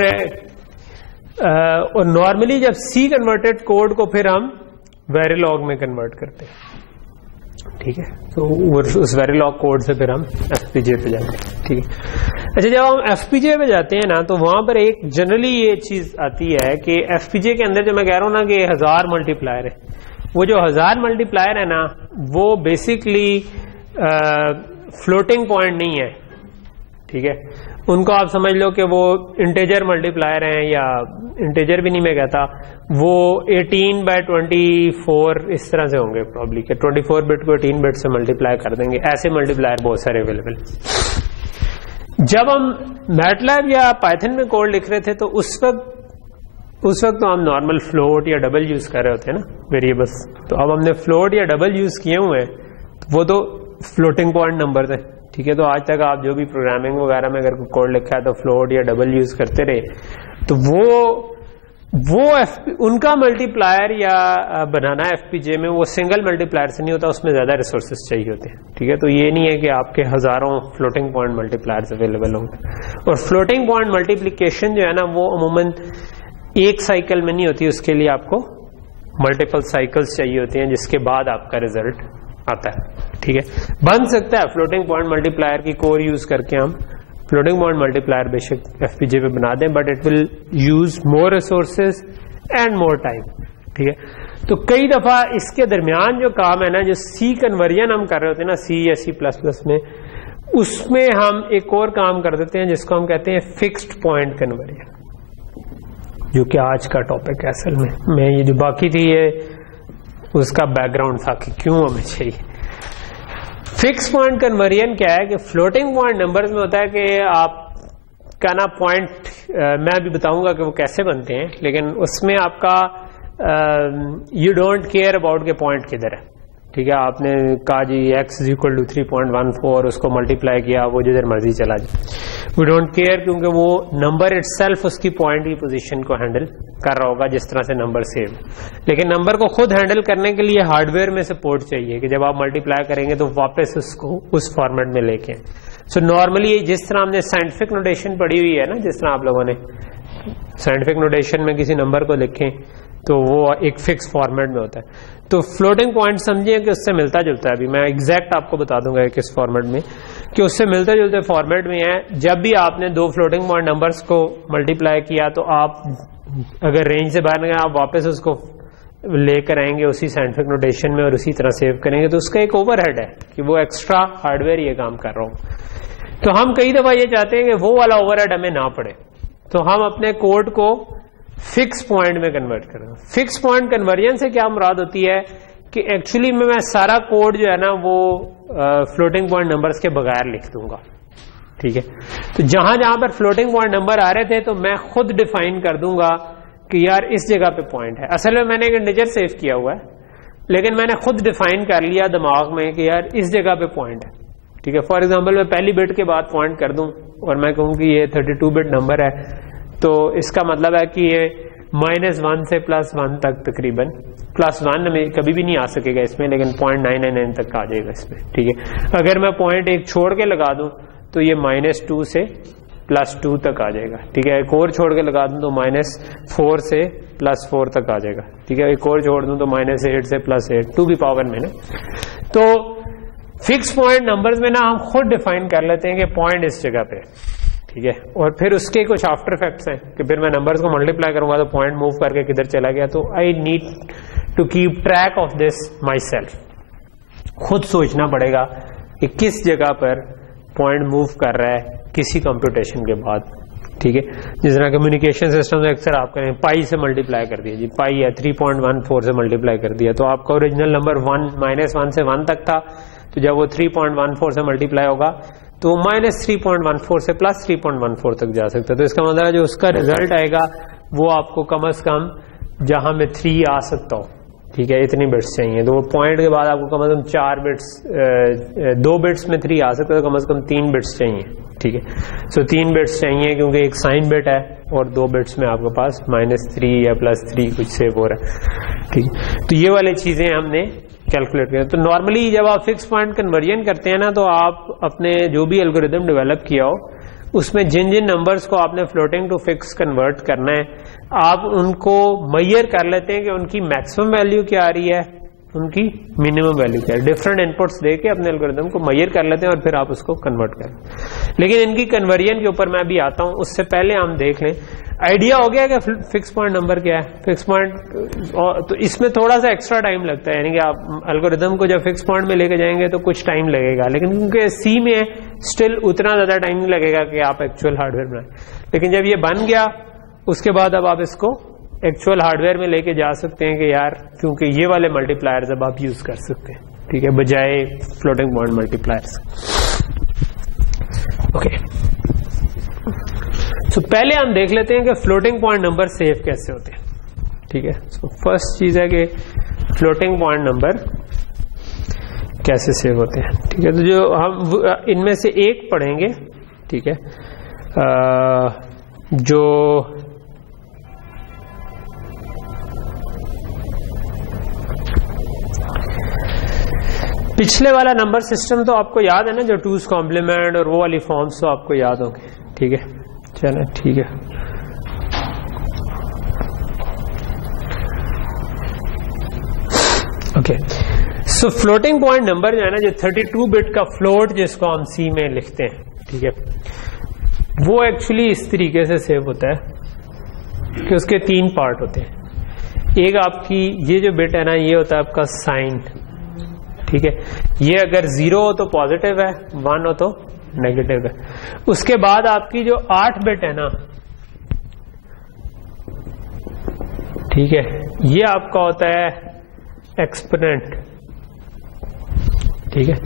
नॉर्मली जब सी कन्वर्टेड कोड को फिर हम वेरिलॉग में कन्वर्ट करते हैं, ठीक है। तो उस वेरिलॉग कोड से फिर हम एफपीजे पे जाते हैं, ठीक है। अच्छा, जब हम एफपीजे पे जाते हैं ना तो वहां पर एक जनरली ये चीज आती है कि एफपीजे के अंदर जो मैं कह रहा हूं ना कि 1000 मल्टीप्लायर है, वो जो 1000 मल्टीप्लायर है ना वो बेसिकली फ्लोटिंग पॉइंट नहीं है, ठीक है। उनको आप समझ लो कि वो इंटेजर मल्टीप्लायर हैं, या इंटेजर भी नहीं मैं कहता, वो 18/24 इस तरह से होंगे प्रॉब्ली, कि 24 बिट को 18 बिट से मल्टीप्लाई कर देंगे। ऐसे मल्टीप्लायर बहुत सारे अवेलेबल। जब हम मैटलैब या पाइथन में कोड लिख रहे थे तो उस वक्त तो हम नॉर्मल फ्लोट या डबल यूज कर रहे होते हैं ना, वेरिएबल्स। तो अब हमने फ्लोट या डबल यूज किए हुए हैं, तो वो तो फ्लोटिंग पॉइंट नंबर थे, ठीक है। तो आज तक आप जो भी प्रोग्रामिंग वगैरह में अगर कोड लिखा है तो फ्लोट या डबल यूज करते रहे, तो उनका मल्टीप्लायर या बनाना एफपीजे में वो सिंगल मल्टीप्लायर से नहीं होता, उसमें ज्यादा रिसोर्सेज चाहिए होते हैं, ठीक है। तो ये नहीं है कि आपके हजारों फ्लोटिंग पॉइंट मल्टीप्लायर्स अवेलेबल होंगे। और फ्लोटिंग पॉइंट मल्टीप्लिकेशन जो है ना वो अमूमन एक साइकिल में नहीं होती, उसके लिए आपको मल्टीपल साइकिल्स चाहिए होती हैं, जिसके बाद आपका रिजल्ट आता है, ठीक है। बन सकता है फ्लोटिंग पॉइंट मल्टीप्लायर की कोर यूज करके हम फ्लोटिंग पॉइंट मल्टीप्लायर बेशक एफपीजे पे बना दें, but it will use more resources and more time, ठीक है। तो कई दफा इसके दरमियान जो काम है ना, जो सी कन्वर्जन हम कर रहे होते हैं ना सी या C++ में, उसमें हम एक और काम कर देते हैं जिसको हम कहते हैं फिक्स्ड पॉइंट कन्वर्जन, जो कि आज का टॉपिक है असल में। मैं ये जो बाकी थी ये उसका बैकग्राउंड था कि क्यों हमें चाहिए। फिक्स पॉइंट कन्वर्जन क्या है कि फ्लोटिंग पॉइंट नंबर्स में होता है कि आप का ना पॉइंट, मैं अभी बताऊंगा कि वो कैसे बनते हैं, लेकिन उसमें आपका यू डोंट केयर अबाउट के पॉइंट किधर है, ठीक है। आपने कहा जी x = 3.14, उसको मल्टीप्लाई किया, वो जिधर मर्जी चला जाए, वी डोंट केयर, क्योंकि वो नंबर इटसेल्फ उसकी पॉइंट की पोजीशन को हैंडल कर रहा होगा जिस तरह से नंबर सेव। लेकिन नंबर को खुद हैंडल करने के लिए हार्डवेयर में सपोर्ट चाहिए कि जब आप मल्टीप्लाई करेंगे तो वापस उसको उस फॉर्मेट में लेके। सो नॉर्मली जिस तरह हमने साइंटिफिक नोटेशन पढ़ी हुई है ना, जिस तरह आप लोगों ने साइंटिफिक नोटेशन में किसी नंबर को लिखें तो वो एक फिक्स फॉर्मेट में होता है। तो फ्लोटिंग पॉइंट समझिए कि उससे मिलता जुलता है। अभी मैं एग्जैक्ट आपको बता दूंगा किस फॉर्मेट में, कि उससे मिलते जुलते फॉर्मेट में है। जब भी आपने दो फ्लोटिंग पॉइंट नंबर्स को मल्टीप्लाई किया तो आप अगर रेंज से बाहर गए, आप वापस उसको लेकर आएंगे उसी साइंटिफिक नोटेशन में और उसी तरह सेव करेंगे, तो उसका एक ओवरहेड है कि वो एक्स्ट्रा हार्डवेयर ये काम कर रहा हूं। तो हम कई दफा ये चाहते हैं कि वो वाला ओवरहेड हमें ना पड़े, तो हम अपने कोड को फिक्स पॉइंट में कन्वर्ट करें। फिक्स पॉइंट कन्वर्जन से क्या मुराद होती है कि एक्चुअली में मैं सारा कोड जो है ना वो फ्लोटिंग पॉइंट नंबर्स के बगैर लिख दूंगा, ठीक है। तो जहां जहां पर फ्लोटिंग पॉइंट नंबर आ रहे थे तो मैं खुद डिफाइन कर दूंगा कि यार इस जगह पे पॉइंट है। असल में मैंने एक इंटीजर सेव किया हुआ है, लेकिन मैंने खुद डिफाइन कर लिया दिमाग में कि यार इस जगह पे पॉइंट है, ठीक है। फॉर एग्जाम्पल मैं पहली बिट के बाद पॉइंट कर दूं और मैं कहूं कि ये 32 बिट नंबर है, तो इसका मतलब है कि ये -1 से +1 तक तकरीबन, +1 में कभी भी नहीं आ सकेगा इसमें, लेकिन 0.999 तक आ जाएगा इसमें, ठीक है। अगर मैं पॉइंट एक छोड़ के लगा दूं तो ये -2 से +2 तक आ जाएगा, ठीक है। एक और छोड़ के लगा दूं तो -4 से +4 तक आ जाएगा, ठीक है। एक और छोड़ दूं तो -8 से +8 टू दी पावर में ना। तो फिक्स पॉइंट नंबर्स में ना हम खुद डिफाइन कर लेते हैं कि पॉइंट इस जगह पे, ठीक है, और फिर उसके कुछ आफ्टर इफेक्ट्स हैं कि फिर मैं नंबर्स को मल्टीप्लाई करूंगा तो पॉइंट मूव करके किधर चला गया, तो I need to keep track of this myself. खुद सोचना पड़ेगा कि किस जगह पर पॉइंट मूव कर रहा है किसी कंप्यूटेशन के बाद, ठीक है। जिस तरह कम्युनिकेशन सिस्टम में अक्सर आप करें पाई से मल्टीप्लाई कर दिया जी, पाई है 3.14 से मल्टीप्लाई कर दिया, तो आपका ओरिजिनल नंबर -1 से 1 तक था, तो जब वो 3.14 से मल्टीप्लाई होगा तो -3.14 से +3.14 तक जा सकता है। तो इसका मतलब है जो उसका रिजल्ट आएगा वो आपको कम से कम जहां में 3 आ सकता हो, ठीक है, इतनी बिट्स चाहिए। तो वो पॉइंट के बाद आपको कम से कम 4 बिट्स, 2 बिट्स में 3 आ सकता है, तो कम से कम 3 बिट्स चाहिए, ठीक है। सो 3 बिट्स चाहिए क्योंकि एक साइन बिट है और 2 बिट्स में आपके पास -3 या +3 कुछ सेव हो रहा है, ठीक है। तो ये वाली चीजें हमने कैलकुलेट किया। तो नॉर्मली जब आप फिक्स पॉइंट कन्वर्जन करते हैं ना, तो आप अपने जो भी एल्गोरिदम डेवलप किया हो उसमें जिन जिन नंबर्स को आपने फ्लोटिंग टू फिक्स कन्वर्ट करना है, आप उनको मेजर कर लेते हैं कि उनकी मैक्सिमम वैल्यू क्या आ रही है, उनकी मिनिमम वैल्यू क्या है। डिफरेंट इनपुट्स देके अपने एल्गोरिदम को मेजर कर लेते हैं और फिर आप उसको कन्वर्ट करें। लेकिन इनकी कन्वर्जन के ऊपर मैं भी आता हूं, उससे पहले हम देख लें आइडिया हो गया कि फिक्स पॉइंट नंबर क्या है। फिक्स पॉइंट, तो इसमें थोड़ा सा एक्स्ट्रा टाइम लगता है, यानी कि आप एल्गोरिदम को जब फिक्स पॉइंट में लेके जाएंगे तो कुछ टाइम लगेगा, लेकिन क्योंकि सी में है स्टिल उतना ज्यादा टाइम नहीं लगेगा कि आप एक्चुअल हार्डवेयर बनाए। लेकिन जब ये बन गया उसके बाद अब आप इसको एक्चुअल हार्डवेयर में लेके जा सकते हैं कि यार, क्योंकि ये वाले मल्टीप्लायर्स अब आप यूज कर सकते हैं, ठीक है, बजाय फ्लोटिंग पॉइंट मल्टीप्लायर्स। ओके, तो पहले हम देख लेते हैं कि फ्लोटिंग पॉइंट नंबर सेव कैसे होते हैं, ठीक है। सो फर्स्ट चीज है कि फ्लोटिंग पॉइंट नंबर कैसे सेव होते हैं, ठीक है। तो जो हम इनमें से एक पढ़ेंगे, ठीक है, जो पिछले वाला नंबर सिस्टम तो आपको याद है ना, जो 2's कॉम्प्लीमेंट और वो वाली फॉर्म्स तो आपको याद होंगे, ठीक है, चलो ठीक है। ओके, सो फ्लोटिंग पॉइंट नंबर जो है ना, जो 32 बिट का फ्लोट जिसको हम सी में लिखते हैं, ठीक है, वो एक्चुअली इस तरीके से सेव होता है कि उसके 3 पार्ट होते हैं। एक आपकी ये जो बिट है ना, ये होता है आपका साइन, ठीक है, ये अगर 0 हो तो पॉजिटिव है, 1 हो तो नेगेटिव है। उसके बाद आपकी जो 8 बिट है ना, ठीक है, ये आपका होता है एक्सपोनेंट, ठीक है।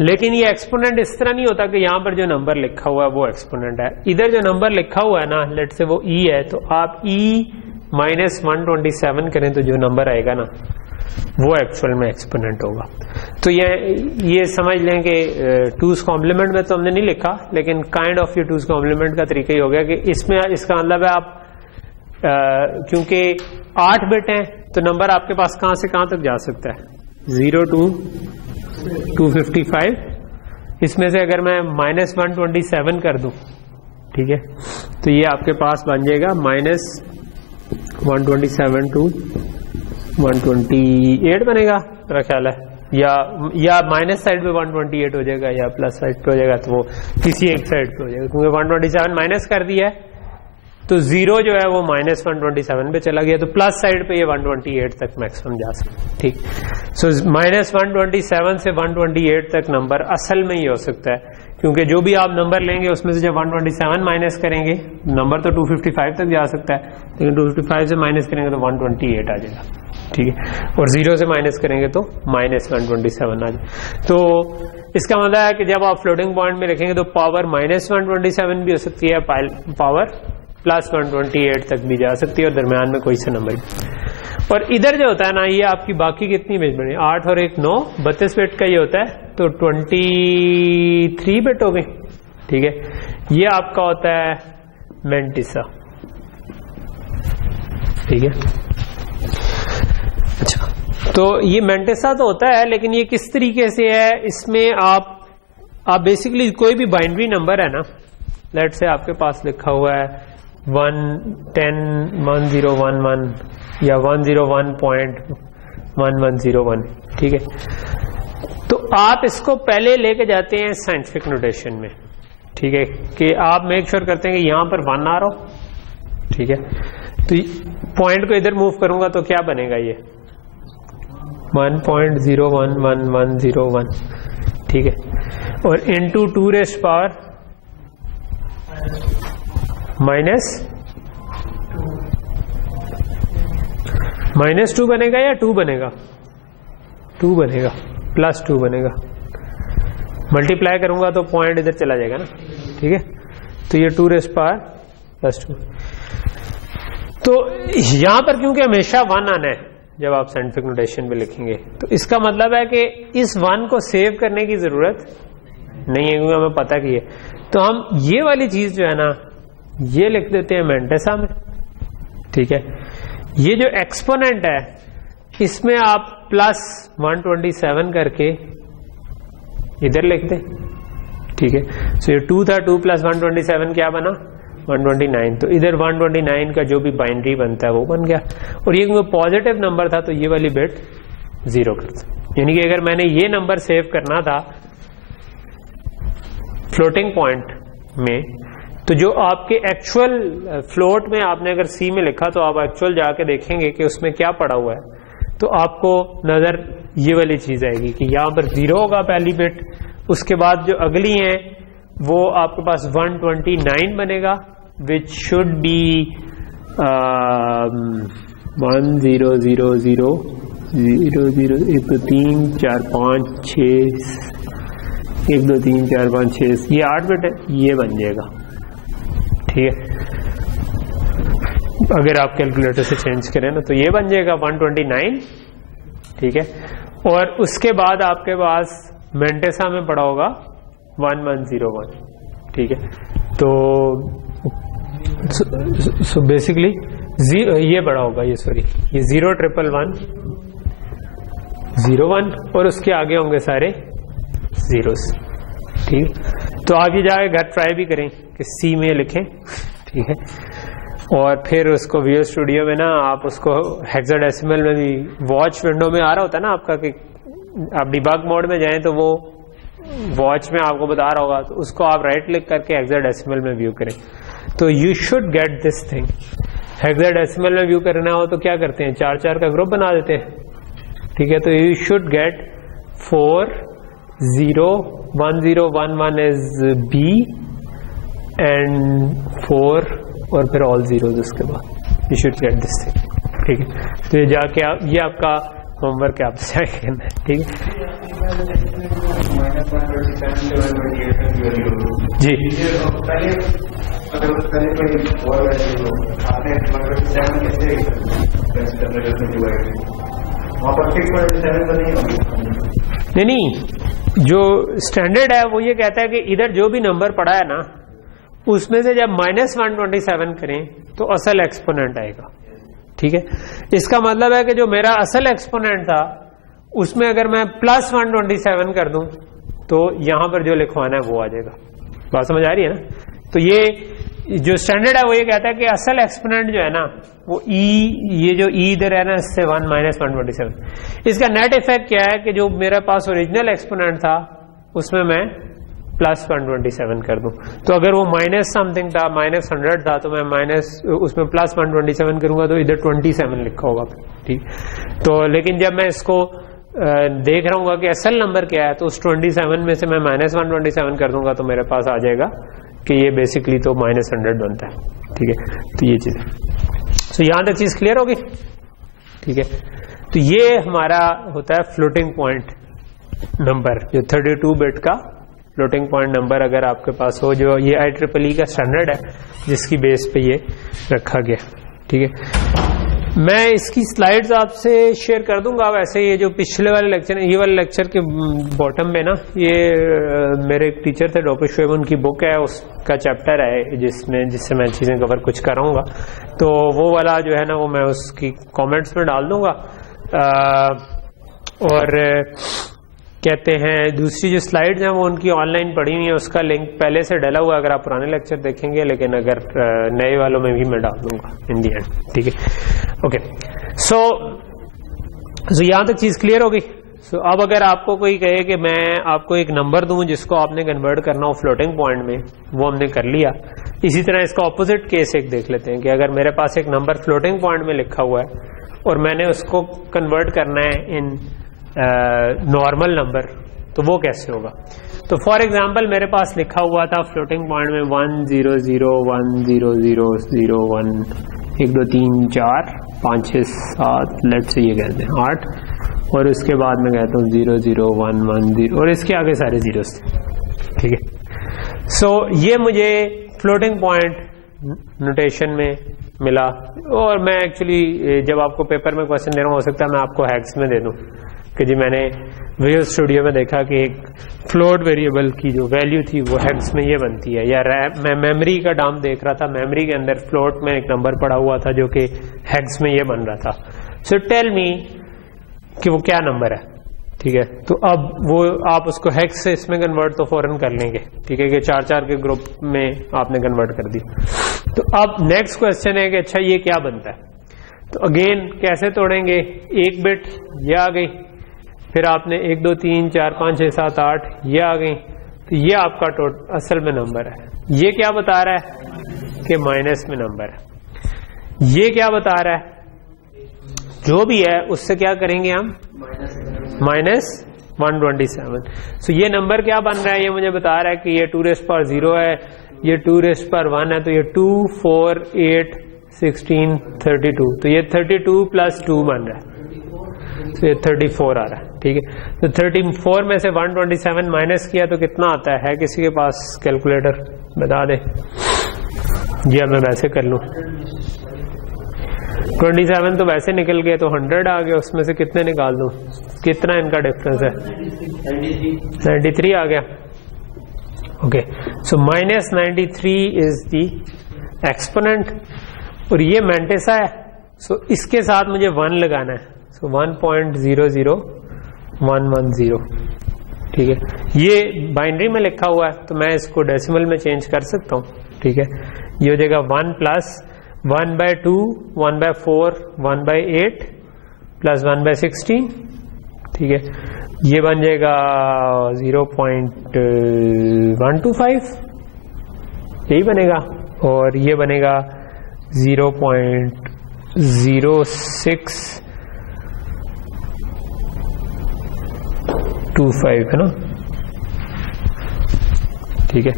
लेकिन ये एक्सपोनेंट इस तरह नहीं होता कि यहां पर जो नंबर लिखा हुआ है वो एक्सपोनेंट है। इधर जो नंबर लिखा हुआ है ना, लेट से वो ई है, तो आप ई -127 करें तो जो नंबर आएगा ना वो एक्चुअल में एक्सपोनेंट होगा। तो ये समझ लें कि 2's कॉम्प्लीमेंट में तो हमने नहीं लिखा, लेकिन काइंड ऑफ ये 2's कॉम्प्लीमेंट का तरीका ही हो गया कि इसमें इसका मतलब है आप क्योंकि 8 बिट हैं तो नंबर आपके पास कहां से कहां तक जा सकता है, 0 to 255। इसमें से अगर मैं -127 कर दूं, ठीक है, तो ये आपके पास बन जाएगा -127 to 128 बनेगा मेरा ख्याल है, या माइनस साइड पे 128 हो जाएगा या प्लस साइड पे हो जाएगा, तो वो किसी एक साइड पे हो जाएगा, क्योंकि 127 माइनस कर दिया है तो 0 जो है वो -127 पे चला गया, तो प्लस साइड पे ये 128 तक मैक्सिमम जा सकता है, ठीक। सो -127 से 128 तक नंबर असल में ही हो सकता है, क्योंकि जो भी आप नंबर लेंगे उसमें से जब 127 माइनस करेंगे नंबर तो 255 तक जा सकता है, लेकिन 255 से माइनस करेंगे तो 128 आ जाएगा, ठीक है, और 0 से माइनस करेंगे तो -127 आ जाए। तो इसका मतलब है कि जब आप फ्लोटिंग पॉइंट में रखेंगे तो पावर -127 भी हो सकती है, पावर +128 तक भी जा सकती है, और दरमियान में कोई सा नंबर। और इधर जो होता है ना, ये आपकी बाकी कितनी बिट बनी, 8 और 1 9, 32 बिट का ये होता है, तो 23 बिट हो गई, ठीक है। ये आपका होता है मेंटिसा, ठीक है। अच्छा, तो ये मेंटिसा तो होता है, लेकिन ये किस तरीके से है, इसमें आप बेसिकली कोई भी बाइनरी नंबर है ना, लेट से आपके पास लिखा हुआ है 1 10 1011 या 101.1101, ठीक है। आप इसको पहले लेके जाते हैं साइंटिफिक नोटेशन में, ठीक है, कि आप मेक श्योर करते हैं कि यहां पर 1 आ रहा हो, ठीक है। तो पॉइंट को इधर मूव करूंगा तो क्या बनेगा, ये 1.011101, ठीक है, और इनटू 2 रेज़ पावर -2 बनेगा या 2 बनेगा, 2 बनेगा, +2 बनेगा। मल्टीप्लाई करूंगा तो पॉइंट इधर चला जाएगा ना, ठीक है। तो ये 2 रेज़ पावर +2। तो यहां पर क्योंकि हमेशा 1 आना है जब आप साइंटिफिक नोटेशन में लिखेंगे, तो इसका मतलब है कि इस 1 को सेव करने की जरूरत नहीं है क्योंकि हमें पता कि है। तो हम ये वाली चीज जो है ना, ये लिख देते हैं मेंटेसा में, ठीक है। ये जो एक्सपोनेंट है इसमें आप +127 करके इधर लिख दें, ठीक है। सो ये 2 था, 2 + 127 क्या बना, 129। तो इधर 129 का जो भी बाइनरी बनता है वो बन गया, और ये क्योंकि पॉजिटिव नंबर था तो ये वाली बिट 0 कर दो। यानी कि अगर मैंने ये नंबर सेव करना था फ्लोटिंग पॉइंट में, तो जो आपके एक्चुअल फ्लोट में आपने अगर सी में लिखा तो आप एक्चुअल जाके देखेंगे कि उसमें क्या पड़ा हुआ है, तो आपको नजर ये वाली चीज आएगी कि यहां पर 0 होगा पहली बिट, उसके बाद जो अगली है वो आपके पास 129 बनेगा, विच शुड बी 1 0 0 0 0 0 1 2 3 4 5 6 1 2 3 4 5 6 ये 8 बिट है, ये बन जाएगा, ठीक है। अगर आप कैलकुलेटर से चेंज करें ना तो ये बन जाएगा 129, ठीक है। और उसके बाद आपके पास मेंटेसा में पड़ा होगा 1101, ठीक है। तो सो बेसिकली ये बड़ा होगा, ये सॉरी ये 01101 और उसके आगे होंगे सारे जीरोस, ठीक है। तो आप ये जाके घर ट्राई भी करें कि सी में लिखें, ठीक है, और फिर उसको विजुअल स्टूडियो में ना आप उसको हेक्साडेसिमल में भी वॉच विंडो में आ रहा होता है ना आपका, कि आप डिबग मोड में जाएं तो वो वॉच में आपको बता रहा होगा, तो उसको आप राइट क्लिक करके हेक्साडेसिमल में व्यू करें। तो you should get this thing. Hexadecimal में व्यू करना हो तो क्या करते हैं, 4-4 का ग्रुप बना देते हैं, ठीक है। तो you should get 4 0 1 0 1 1 is B and 4 और फिर ऑल जीरोज उसके बाद, you should get this thing, ठीक है। तो ये जाके आप, ये आपका होमवर्क है, आपसे जाके करना है, ठीक है जी। नहीं, जो स्टैंडर्ड है वो ये कहता है कि इधर जो भी नंबर पड़ा है ना उसमें से जब -127 करें तो असल एक्सपोनेंट आएगा, ठीक है। इसका मतलब है कि जो मेरा असल एक्सपोनेंट था उसमें अगर मैं +127 कर दूं तो यहां पर जो लिखवाना है वो आ जाएगा। बात समझ आ रही है ना। तो ये जो स्टैंडर्ड है वो ये कहता है कि असल एक्सपोनेंट जो है ना वो ये जो इधर है ना इससे 1 -127, इसका नेट इफेक्ट क्या है कि जो मेरे पास ओरिजिनल एक्सपोनेंट था उसमें मैं +127 कर दूं। तो अगर वो माइनस समथिंग था, -100 था, तो मैं उसमें +127 करूंगा तो इधर 27 लिखा होगा, ठीक। तो लेकिन जब मैं इसको देख रहा हूँ कि असल नंबर क्या है तो उस 27 में से मैं -127 कर दूंगा तो मेरे पास आ जाएगा कि ये बेसिकली तो -100 बनता है, ठीक है। तो ये चीज, तो यहां तक चीज क्लियर होगी, ठीक है। तो ये हमारा होता है फ्लोटिंग पॉइंट नंबर, जो 32 बिट का फ्लोटिंग पॉइंट नंबर अगर आपके पास हो, जो ये IEEE का स्टैंडर्ड है जिसकी बेस पे ये रखा गया, ठीक है। मैं इसकी स्लाइड्स आपसे शेयर कर दूंगा। वैसे ये जो पिछले वाले लेक्चर, ये वाले लेक्चर के बॉटम में ना, ये मेरे एक टीचर थे डॉक्टर शोएब, उनकी बुक है, उसका चैप्टर है जिससे मैं चीजें कवर कुछ कराऊंगा। तो वो वाला जो है ना वो मैं उसकी कमेंट्स में डाल दूंगा। और कहते हैं दूसरी जो स्लाइड्स हैं वो उनकी ऑनलाइन पड़ी हुई है, उसका लिंक पहले से डाला हुआ है अगर आप पुराने लेक्चर देखेंगे, लेकिन अगर नए वालों में भी मैं डाल दूंगा इन दी एंड, ठीक है। ओके, सो यहां तक चीज क्लियर होगी। सो अब अगर आपको कोई कहे कि मैं आपको एक नंबर दूं जिसको आपने कन्वर्ट करना हो फ्लोटिंग पॉइंट में, वो हमने कर लिया। इसी तरह इसका ऑपोजिट केस एक देख लेते हैं कि अगर मेरे पास एक नंबर फ्लोटिंग पॉइंट में लिखा हुआ है और मैंने उसको कन्वर्ट करना है इन नॉर्मल नंबर, तो वो कैसे होगा। तो फॉर एग्जांपल मेरे पास लिखा हुआ था फ्लोटिंग पॉइंट में 1 0 0 1 0 0 0 1 1 2 3 4 5 6 7 लेट्स से ये कहते हैं 8, और उसके बाद मैं कहता हूँ 0 0 1 1 0 और इसके आगे सारे जीरोस, ठीक है। सो ये मुझे फ्लोटिंग पॉइंट नोटेशन में मिला, और मैं एक्चुअली जब आपको पेपर में क्वेश्चन दे रहा हूँ हो सकता है मैं आपको हैक्स में दे दूं कि जी मैंने विजुअल स्टूडियो में देखा कि एक फ्लोट वेरिएबल की जो वैल्यू थी वो हैक्स में ये बनती है, या मैं मेमोरी का डाम देख रहा था, मेमोरी के अंदर फ्लोट में एक नंबर पड़ा हुआ था जो कि हैक्स में ये बन रहा था। सो टेल मी कि वो क्या नंबर है, ठीक है। तो अब वो आप उसको हेक्स से इसमें कन्वर्ट तो फौरन कर लेंगे, ठीक है, कि 4-4 के ग्रुप में आपने कन्वर्ट कर दी। तो अब नेक्स्ट क्वेश्चन है कि अच्छा ये क्या बनता है। तो अगेन कैसे तोड़ेंगे, एक बिट ये आ गई, फिर आपने 1 2 3 4 5 6 7 8 ये आ गई, तो ये आपका असल में नंबर है। ये क्या बता रहा है कि माइनस में नंबर है। ये क्या बता रहा है, जो भी है उससे क्या करेंगे हम, -127। सो ये नंबर क्या बन रहा है, ये मुझे बता रहा है कि ये 2⁻0 है, ये 2⁻1 है, तो ये 2 4 8 16 32, तो ये 32 + 2 बन रहा है, तो ये 34 आ रहा है, ठीक है। तो 34 में से 127 माइनस किया तो कितना आता है किसी के पास कैलकुलेटर, बता दे। जी अब मैं वैसे कर लूं, 27 तो वैसे निकल गए, तो 100 आ गया, उसमें से कितने निकाल दूं, कितना इनका डिफरेंस है, 93 आ गया। Okay, so -93 is the exponent, और ये मैंटेसा है, सो इसके साथ मुझे 1 लगाना है, सो 1.00110, ठीक है। ये बाइनरी में लिखा हुआ है तो मैं इसको डेसिमल में चेंज कर सकता हूँ, ठीक है। ये हो जाएगा 1 + 1/2 1/4 1/8 + 1/16, ठीक है। ये बन जाएगा 0.125, यही बनेगा, और ये बनेगा 0.0625, है ना, ठीक है।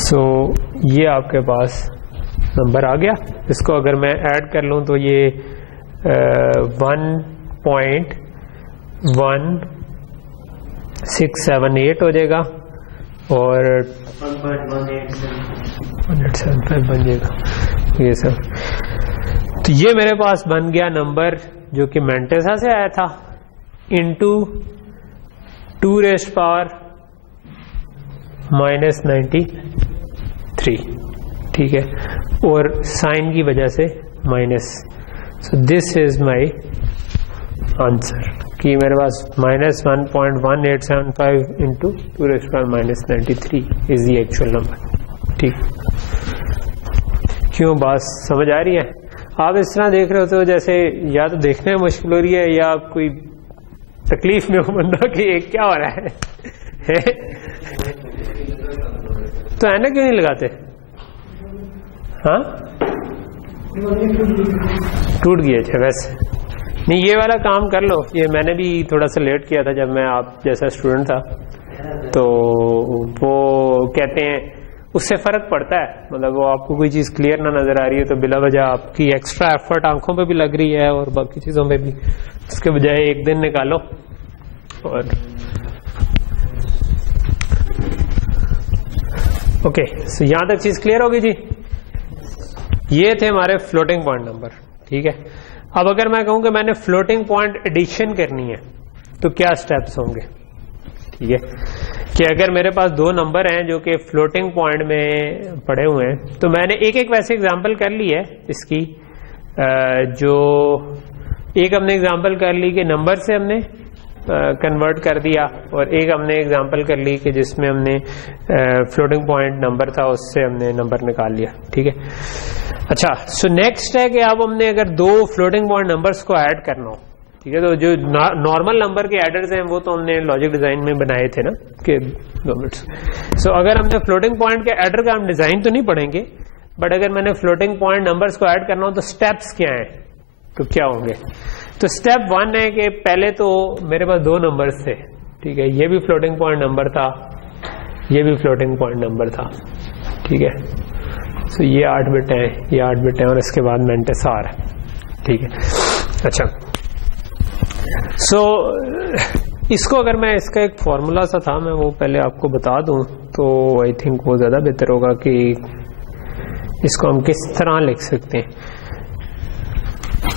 सो ये आपके पास नंबर आ गया। इसको अगर मैं ऐड कर लूं तो ये 1.1678 हो जाएगा, और 1.1875 बन जाएगा ये सब। तो ये मेरे पास बन गया नंबर जो कि मैंटेसा से आया था, इंटू 2⁻93, ठीक है, और साइन की वजह से minus. So this is my answer कि मेरे पास -1.1875 into 2⁻93 is the actual number, ठीक। क्यों बात समझ आ रही है? आप इस तरह देख रहे होते हो जैसे या तो देखने में मुश्किल हो रही है या कोई तकलीफ में हो बंदा कि ये क्या हो रहा है। तो ऐनक क्यों नहीं लगाते? हाँ, टूट गया। अच्छा, वैसे नहीं, ये वाला काम कर लो। ये मैंने भी थोड़ा सा लेट किया था जब मैं आप जैसा स्टूडेंट था, तो वो कहते हैं उससे फर्क पड़ता है, मतलब वो आपको कोई चीज क्लियर ना नजर आ रही है तो बिला वजह आपकी एक्स्ट्रा एफर्ट आंखों पे भी लग रही है और बाकी चीजों पे भी, उसके बजाय एक दिन निकालो और ओके। सो यहां तक चीज क्लियर होगी जी। ये थे हमारे फ्लोटिंग पॉइंट नंबर, ठीक है। अब अगर मैं कहूं कि मैंने फ्लोटिंग पॉइंट एडिशन करनी है तो क्या स्टेप्स होंगे, ठीक है, कि अगर मेरे पास दो नंबर हैं जो कि फ्लोटिंग पॉइंट में पड़े हुए हैं, तो मैंने एक एक वैसे एग्जांपल कर ली है इसकी। जो एक हमने एग्जांपल कर ली कि नंबर से हमने कन्वर्ट कर दिया, और एक हमने एग्जांपल कर ली कि जिसमें हमने फ्लोटिंग पॉइंट नंबर था उससे हमने नंबर निकाल लिया, ठीक है। अच्छा, सो नेक्स्ट है कि अब हमने अगर दो फ्लोटिंग पॉइंट नंबर्स को ऐड करना हो, ठीक है। तो जो नॉर्मल नंबर के एडर्स हैं वो तो हमने लॉजिक डिजाइन में बनाए थे ना कि 2 मिनट्स। सो अगर हमने फ्लोटिंग पॉइंट के एडर का हम डिजाइन तो नहीं पढ़ेंगे, बट अगर मैंने फ्लोटिंग पॉइंट नंबर्स को ऐड करना हो तो स्टेप्स क्या हैं, तो क्या होंगे। तो स्टेप 1 है कि पहले तो मेरे पास 2 नंबर्स थे, ठीक है, ये भी फ्लोटिंग पॉइंट नंबर था, ये भी फ्लोटिंग पॉइंट नंबर था, ठीक है। सो ये 8 बिट है, ये 8 बिट है और इसके बाद मेंटिस आर है, ठीक है। अच्छा, सो इसको अगर मैं इसका एक फॉर्मूला सा था मैं वो पहले आपको बता दूं तो आई थिंक वो ज्यादा बेहतर होगा कि इसको हम किस तरह लिख सकते हैं।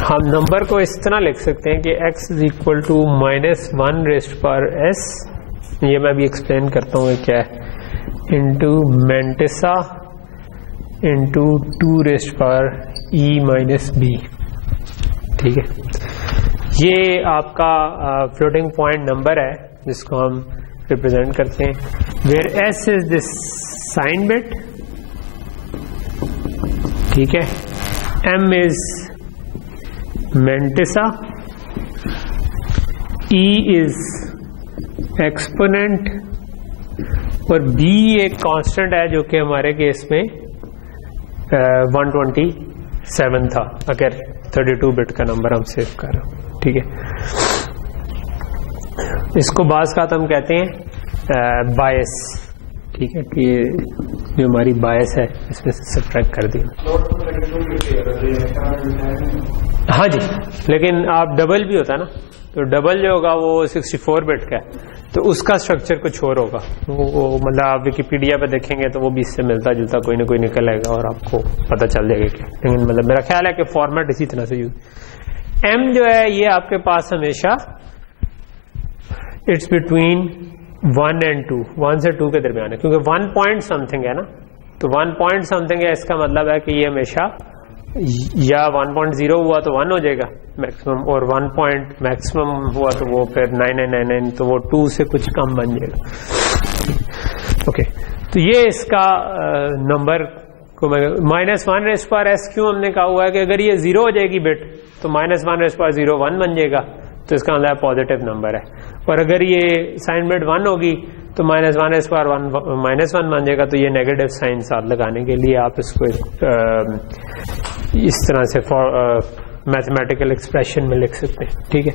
हम नंबर को इस तरह लिख सकते हैं कि x is equal to -1 raised power s, ये मैं भी एक्सप्लेन करता हूँ क्या है, into mantissa into 2 raised power e minus B, ठीक है। ये आपका फ्लोटिंग पॉइंट नंबर है जिसको हम रिप्रेजेंट करते हैं, where s is this sign bit, ठीक है, m is mantissa, e is exponent और b एक कांस्टेंट है जो कि हमारे केस में 127 था अगर 32 बिट का नंबर हम सेव कर रहे हो, ठीक है। इसको बाज़ का हम कहते हैं बायस, ठीक है, कि जो हमारी बायस है इसमें से सब्ट्रैक्ट कर दिया। हाँ जी, लेकिन आप डबल भी होता है ना, तो डबल जो होगा वो 64 बिट का है, तो उसका स्ट्रक्चर कुछ और होगा, वो मतलब आप विकिपीडिया पे देखेंगे तो वो भी इससे मिलता जुलता कोई ना कोई निकल आएगा और आपको पता चल जाएगा क्या, लेकिन मतलब मेरा ख्याल है कि फॉर्मेट इसी तरह से यूज। m जो है ये आपके पास हमेशा इट्स बिटवीन 1 and 2, 1 से 2 के दरमियान है, क्योंकि 1 पॉइंट समथिंग है ना, तो 1 पॉइंट समथिंग है, इसका मतलब है कि ये हमेशा या 1.0 हुआ तो 1 हो जाएगा मैक्सिमम, और 1 पॉइंट मैक्सिमम हुआ तो वो फिर 9999, तो वो 2 से कुछ कम बन जाएगा। ओके, तो ये इसका नंबर को मैं -1 रेस्ट पावर s क्यों हमने कहा हुआ है कि अगर ये 0 हो जाएगी बिट तो -1 रेस्ट पावर 0 1 बन जाएगा, तो इसका मतलब पॉजिटिव नंबर है, और अगर ये साइन बिट 1 होगी तो -1 रेस्ट पावर 1 बन जाएगा, तो ये नेगेटिव साइन साथ लगाने के लिए आप इसको इस तरह से मैथमेटिकल एक्सप्रेशन में लिख सकते हैं, ठीक है।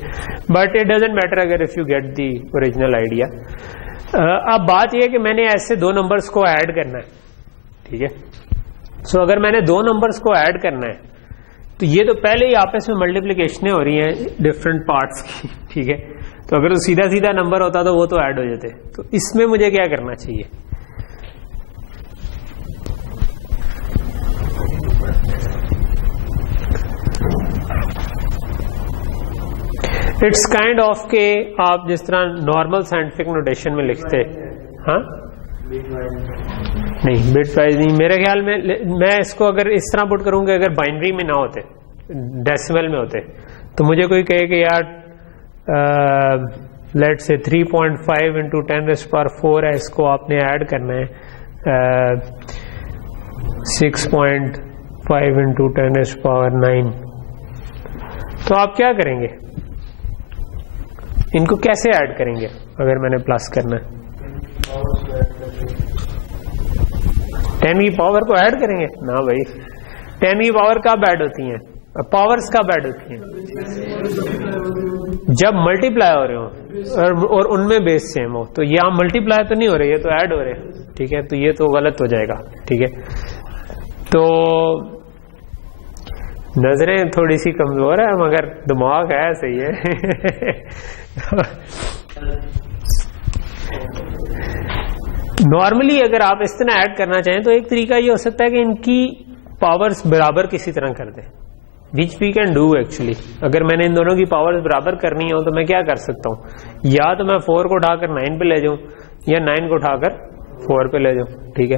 बट इट डजंट मैटर अगर if you get the original idea. अब बात यह है कि मैंने ऐसे 2 नंबर्स को ऐड करना है, ठीक है। सो अगर मैंने 2 नंबर्स को ऐड करना है तो ये तो पहले ही आपस में मल्टीप्लिकेशनें हो रही हैं डिफरेंट पार्ट्स की, ठीक है। तो अगर सीधा सीधा नंबर होता तो वो तो ऐड हो जाते, तो इसमें मुझे क्या करना चाहिए। इट्स काइंड ऑफ के आप जिस तरह नॉर्मल साइंटिफिक नोटेशन में लिखते, हाँ नहीं बिट वाइज नहीं, मेरे ख्याल में मैं इसको अगर इस तरह पुट करूंगा, अगर बाइनरी में ना होते डेसिमल में होते तो मुझे कोई कहे कि यार लेट से 3.5 इंटू 10⁴ है, इसको आपने ऐड करना है 6.5 इंटू 10⁹, तो आप क्या करेंगे, इनको कैसे ऐड करेंगे अगर मैंने प्लस करना है, 10 की पावर को ऐड करेंगे ना भाई, 10 की पावर कब ऐड होती हैं, पावर्स कब ऐड होती हैं, जब मल्टीप्लाई हो रहे हो और उनमें बेस सेम हो, तो यहाँ मल्टीप्लाई तो नहीं हो रही है, तो ऐड हो रहे हैं, ठीक है, तो ये तो गलत हो जाएगा, ठीक है। तो नजरें थोड़ी सी कमजोर है मगर दिमाग है सही है। नॉर्मली अगर आप इस तरह ऐड करना चाहें तो एक तरीका ये हो सकता है कि इनकी पावर्स बराबर किसी तरह कर दें, which we can do actually. अगर मैंने इन दोनों की पावर्स बराबर करनी हो तो मैं क्या कर सकता हूँ, या तो मैं 4 को उठाकर 9 पे ले जाऊं या 9 को उठाकर 4 पे ले जाऊं, ठीक है।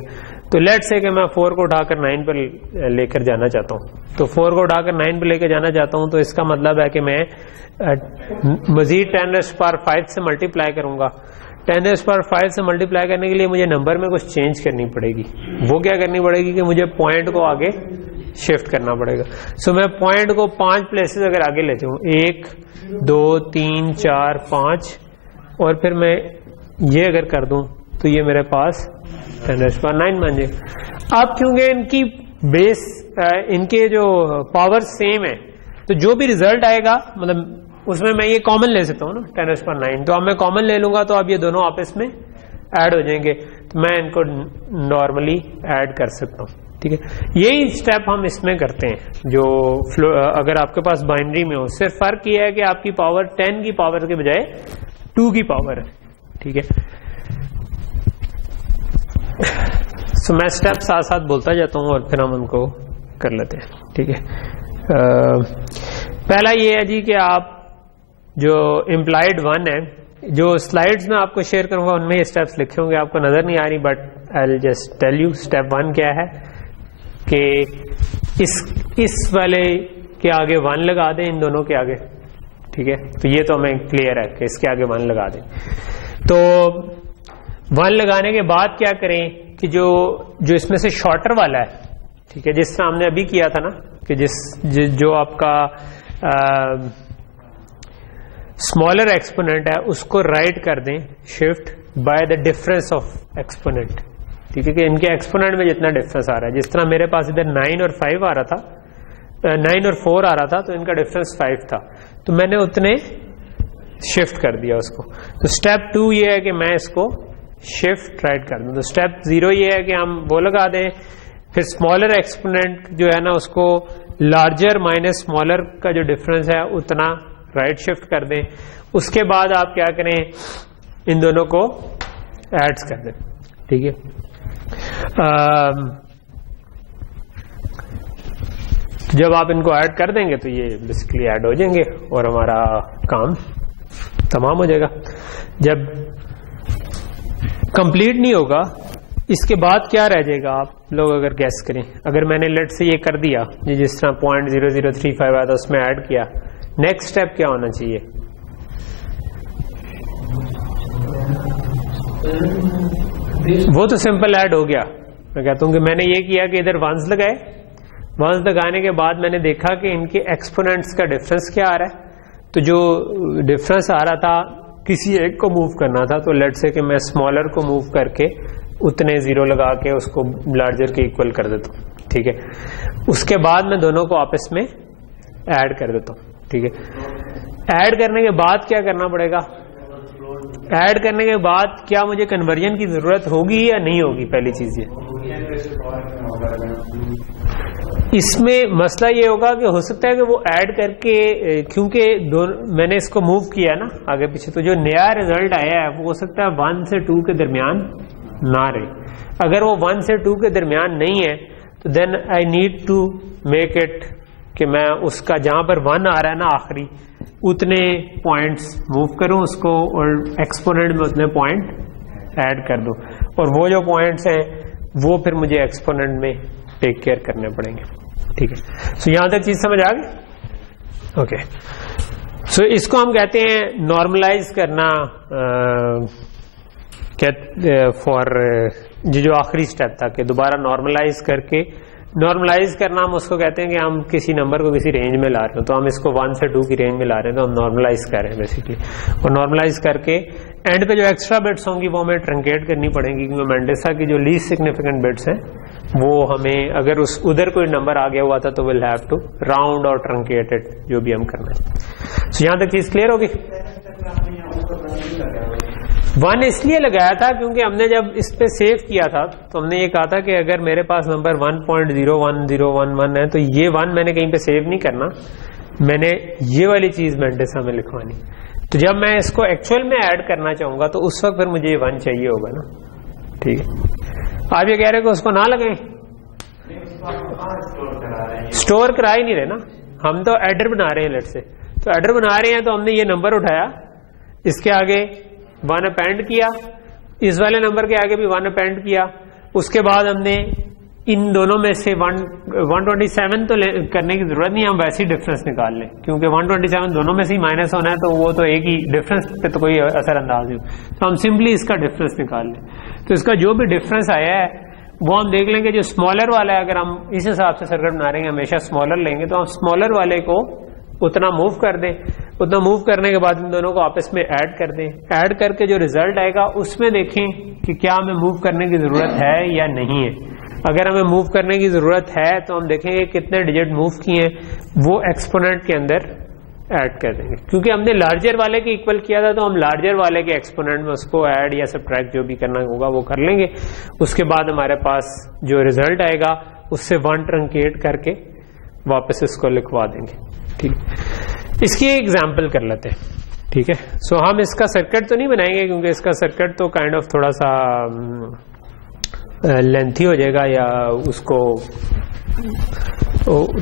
तो लेट्स से कि मैं 4 को उठाकर 9 पे लेकर जाना चाहता हूँ, तो 4 को उठाकर 9 पे लेकर जाना चाहता हूँ, तो इसका मतलब है कि मैं मजीद 10⁵ से मल्टीप्लाई करूंगा। 10⁵ से मल्टीप्लाई करने के लिए मुझे नंबर में कुछ चेंज करनी पड़ेगी। वो क्या करनी पड़ेगी कि मुझे पॉइंट को आगे शिफ्ट करना पड़ेगा। सो मैं पॉइंट को 5 प्लेसेस अगर आगे लेता हूँ, 1 2 3 4 5, और फिर मैं ये अगर कर दूं तो ये मेरे पास 10⁹ बन जाएगा। अब क्योंकि इनकी बेस इनके जो पावर सेम है, तो जो भी रिजल्ट आएगा मतलब उसमें मैं ये कॉमन ले सकता हूँ ना 10⁹। तो अब मैं कॉमन ले लूंगा तो अब ये दोनों आपस में ऐड हो जाएंगे, तो मैं इनको नॉर्मली ऐड कर सकता हूँ। ठीक है, यही स्टेप हम इसमें करते हैं जो अगर आपके पास बाइनरी में हो। सिर्फ फर्क ये है कि आपकी पावर 10 की पावर के बजाय 2 की पावर है। ठीक है, सो मैं स्टेप साथ साथ बोलता जाता हूँ और फिर हम उनको कर लेते हैं। ठीक है, पहला ये है जी कि आप जो इम्प्लाइड 1 है, जो स्लाइड्स में आपको शेयर करूंगा उनमें ये स्टेप्स लिखे होंगे, आपको नजर नहीं आ रही, but I will just tell you. Step 1 क्या है कि इस वाले के आगे 1 लगा दें, इन दोनों के आगे। ठीक है, तो ये तो हमें क्लियर है कि इसके आगे 1 लगा दें। तो 1 लगाने के बाद क्या करें कि जो इसमें से शॉर्टर वाला है, ठीक है, जिस तरह हमने अभी किया था ना कि जो आपका स्मॉलर एक्सपोनेंट है उसको राइट कर दें shift by the difference of exponent. ठीक है, कि इनके एक्सपोनेंट में जितना डिफरेंस आ रहा है, जिस तरह मेरे पास इधर 9 और 5 आ रहा था, 9 और 4 आ रहा था, तो इनका डिफरेंस 5 था, तो मैंने उतने शिफ्ट कर दिया उसको। तो स्टेप 2 ये है कि मैं इसको शिफ्ट राइट कर दूं। तो स्टेप 0 ये है कि हम वो लगा दें, फिर स्मॉलर एक्सपोनेंट जो है ना उसको लार्जर माइनस स्मॉलर का जो डिफरेंस है उतना राइट शिफ्ट कर दें। उसके बाद आप क्या करें, इन दोनों को एड्स कर दें। ठीक है, जब आप इनको ऐड कर देंगे तो ये बेसिकली ऐड हो जाएंगे और हमारा काम तमाम हो जाएगा। जब कंप्लीट नहीं होगा इसके बाद क्या रह जाएगा, आप लोग अगर गैस करें। अगर मैंने लेट से ये कर दिया, ये जिस तरह 0.0035 आया था उसमें ऐड किया, नेक्स्ट स्टेप क्या होना चाहिए? वो तो सिंपल ऐड हो गया। मैं कहता हूं कि मैंने ये किया कि इधर 1s लगाए, 1s लगाने के बाद मैंने देखा कि इनके एक्सपोनेंट्स का डिफरेंस क्या आ रहा है। तो जो डिफरेंस आ रहा था किसी एक को मूव करना था, तो लेट से कि मैं स्मॉलर को मूव करके उतने 0 लगा के उसको लार्जर के इक्वल कर देता हूँ। ठीक है, उसके बाद मैं दोनों को आपस में ऐड कर देता हूँ। ठीक है, ऐड करने के बाद क्या करना पड़ेगा? ऐड करने के बाद क्या मुझे कन्वर्जन की जरूरत होगी या नहीं होगी? पहली चीज ये, इसमें मसला ये होगा कि हो सकता है कि वो ऐड करके, क्योंकि मैंने इसको मूव किया है ना आगे पीछे, तो जो नया रिजल्ट आया है वो हो सकता है 1 से 2 के दरमियान ना रहे। अगर वो 1 से 2 के दरमियान नहीं है तो then I need to make it कि मैं उसका जहां पर 1 आ रहा है ना आखिरी, उतने पॉइंट्स मूव करूं उसको और एक्सपोनेंट में उतने पॉइंट ऐड कर दूं, और वो जो पॉइंट्स हैं वो फिर मुझे एक्सपोनेंट में टेक केयर करने पड़ेंगे। ठीक है, सो यहां तक चीज समझ आ गई? ओके, सो इसको हम कहते हैं नॉर्मलाइज करना, फॉर जो आखिरी स्टेप था कि दोबारा नॉर्मलाइज करके, नॉर्मलाइज करना हम उसको कहते हैं कि हम किसी नंबर को किसी रेंज में ला रहे हैं, तो हम इसको 1 से 2 की रेंज में ला रहे हैं, तो हम नॉर्मलाइज कर रहे हैं बेसिकली। और नॉर्मलाइज करके एंड पे जो एक्स्ट्रा बिट्स होंगी वो हमें ट्रंकेट करनी पड़ेंगी, क्योंकि मेंडेसा की जो लीस्ट सिग्निफिकेंट बिट्स हैं वो हमें, अगर उधर कोई नंबर आ गया हुआ था तो विल हैव टू राउंड और ट्रंकेट इट, जो भी हम करना है। सो यहां तक चीज क्लियर होगी? 1 इसलिए लगाया था क्योंकि हमने जब इस पे सेव किया था तो हमने ये कहा था कि अगर मेरे पास नंबर 1.01011 है तो ये 1 मैंने कहीं पे सेव नहीं करना, मैंने ये वाली चीज मेंडेसा में लिखवानी। तो जब मैं इसको एक्चुअल में ऐड करना चाहूंगा तो उस वक्त फिर मुझे ये 1 चाहिए होगा ना। ठीक है, आप ये कह रहे हो कि उसको ना लगाएं, स्टोर करा ही नहीं रहे ना, हम तो एडर बना रहे हैं लेट से। तो एडर बना रहे हैं तो हमने ये नंबर उठाया, इसके आगे 1 अपेंड किया, इस वाले नंबर के आगे भी 1 अपेंड किया, उसके बाद हमने इन दोनों में से 127 तो करने की जरूरत नहीं, हम वैसे ही डिफरेंस निकाल लें, क्योंकि 127 दोनों में से ही माइनस होना है, तो वो तो एक ही डिफरेंस पे तो कोई असर अंदाज नहीं, तो हम सिंपली इसका डिफरेंस निकाल लें। तो इसका जो भी डिफरेंस आया है वो हम देख लेंगे जो स्मॉलर वाला है, अगर हम इस हिसाब से सर्किट बना रहे हैं हमेशा स्मॉलर लेंगे, तो हम स्मॉलर वाले को उतना मूव कर दें, उतना मूव करने के बाद इन दोनों को आपस में ऐड कर दें, ऐड करके जो रिजल्ट आएगा उसमें देखें कि क्या हमें मूव करने की जरूरत है या नहीं है। अगर हमें मूव करने की जरूरत है तो हम देखेंगे कितने डिजिट मूव किए हैं, वो एक्सपोनेंट के अंदर ऐड कर देंगे। क्योंकि हमने लार्जर वाले के इक्वल किया था तो हम लार्जर वाले के एक्सपोनेंट में उसको ऐड या सब्ट्रैक्ट जो भी करना होगा वो कर लेंगे। उसके बाद हमारे पास जो रिजल्ट आएगा उससे 1 ट्रंकेट करके वापस इसको लिखवा देंगे। ठीक, इसकी एक एग्जांपल कर लेते हैं। ठीक है, सो हम इसका सर्किट तो नहीं बनाएंगे क्योंकि इसका सर्किट तो काइंड ऑफ थोड़ा सा लेंथी हो जाएगा या उसको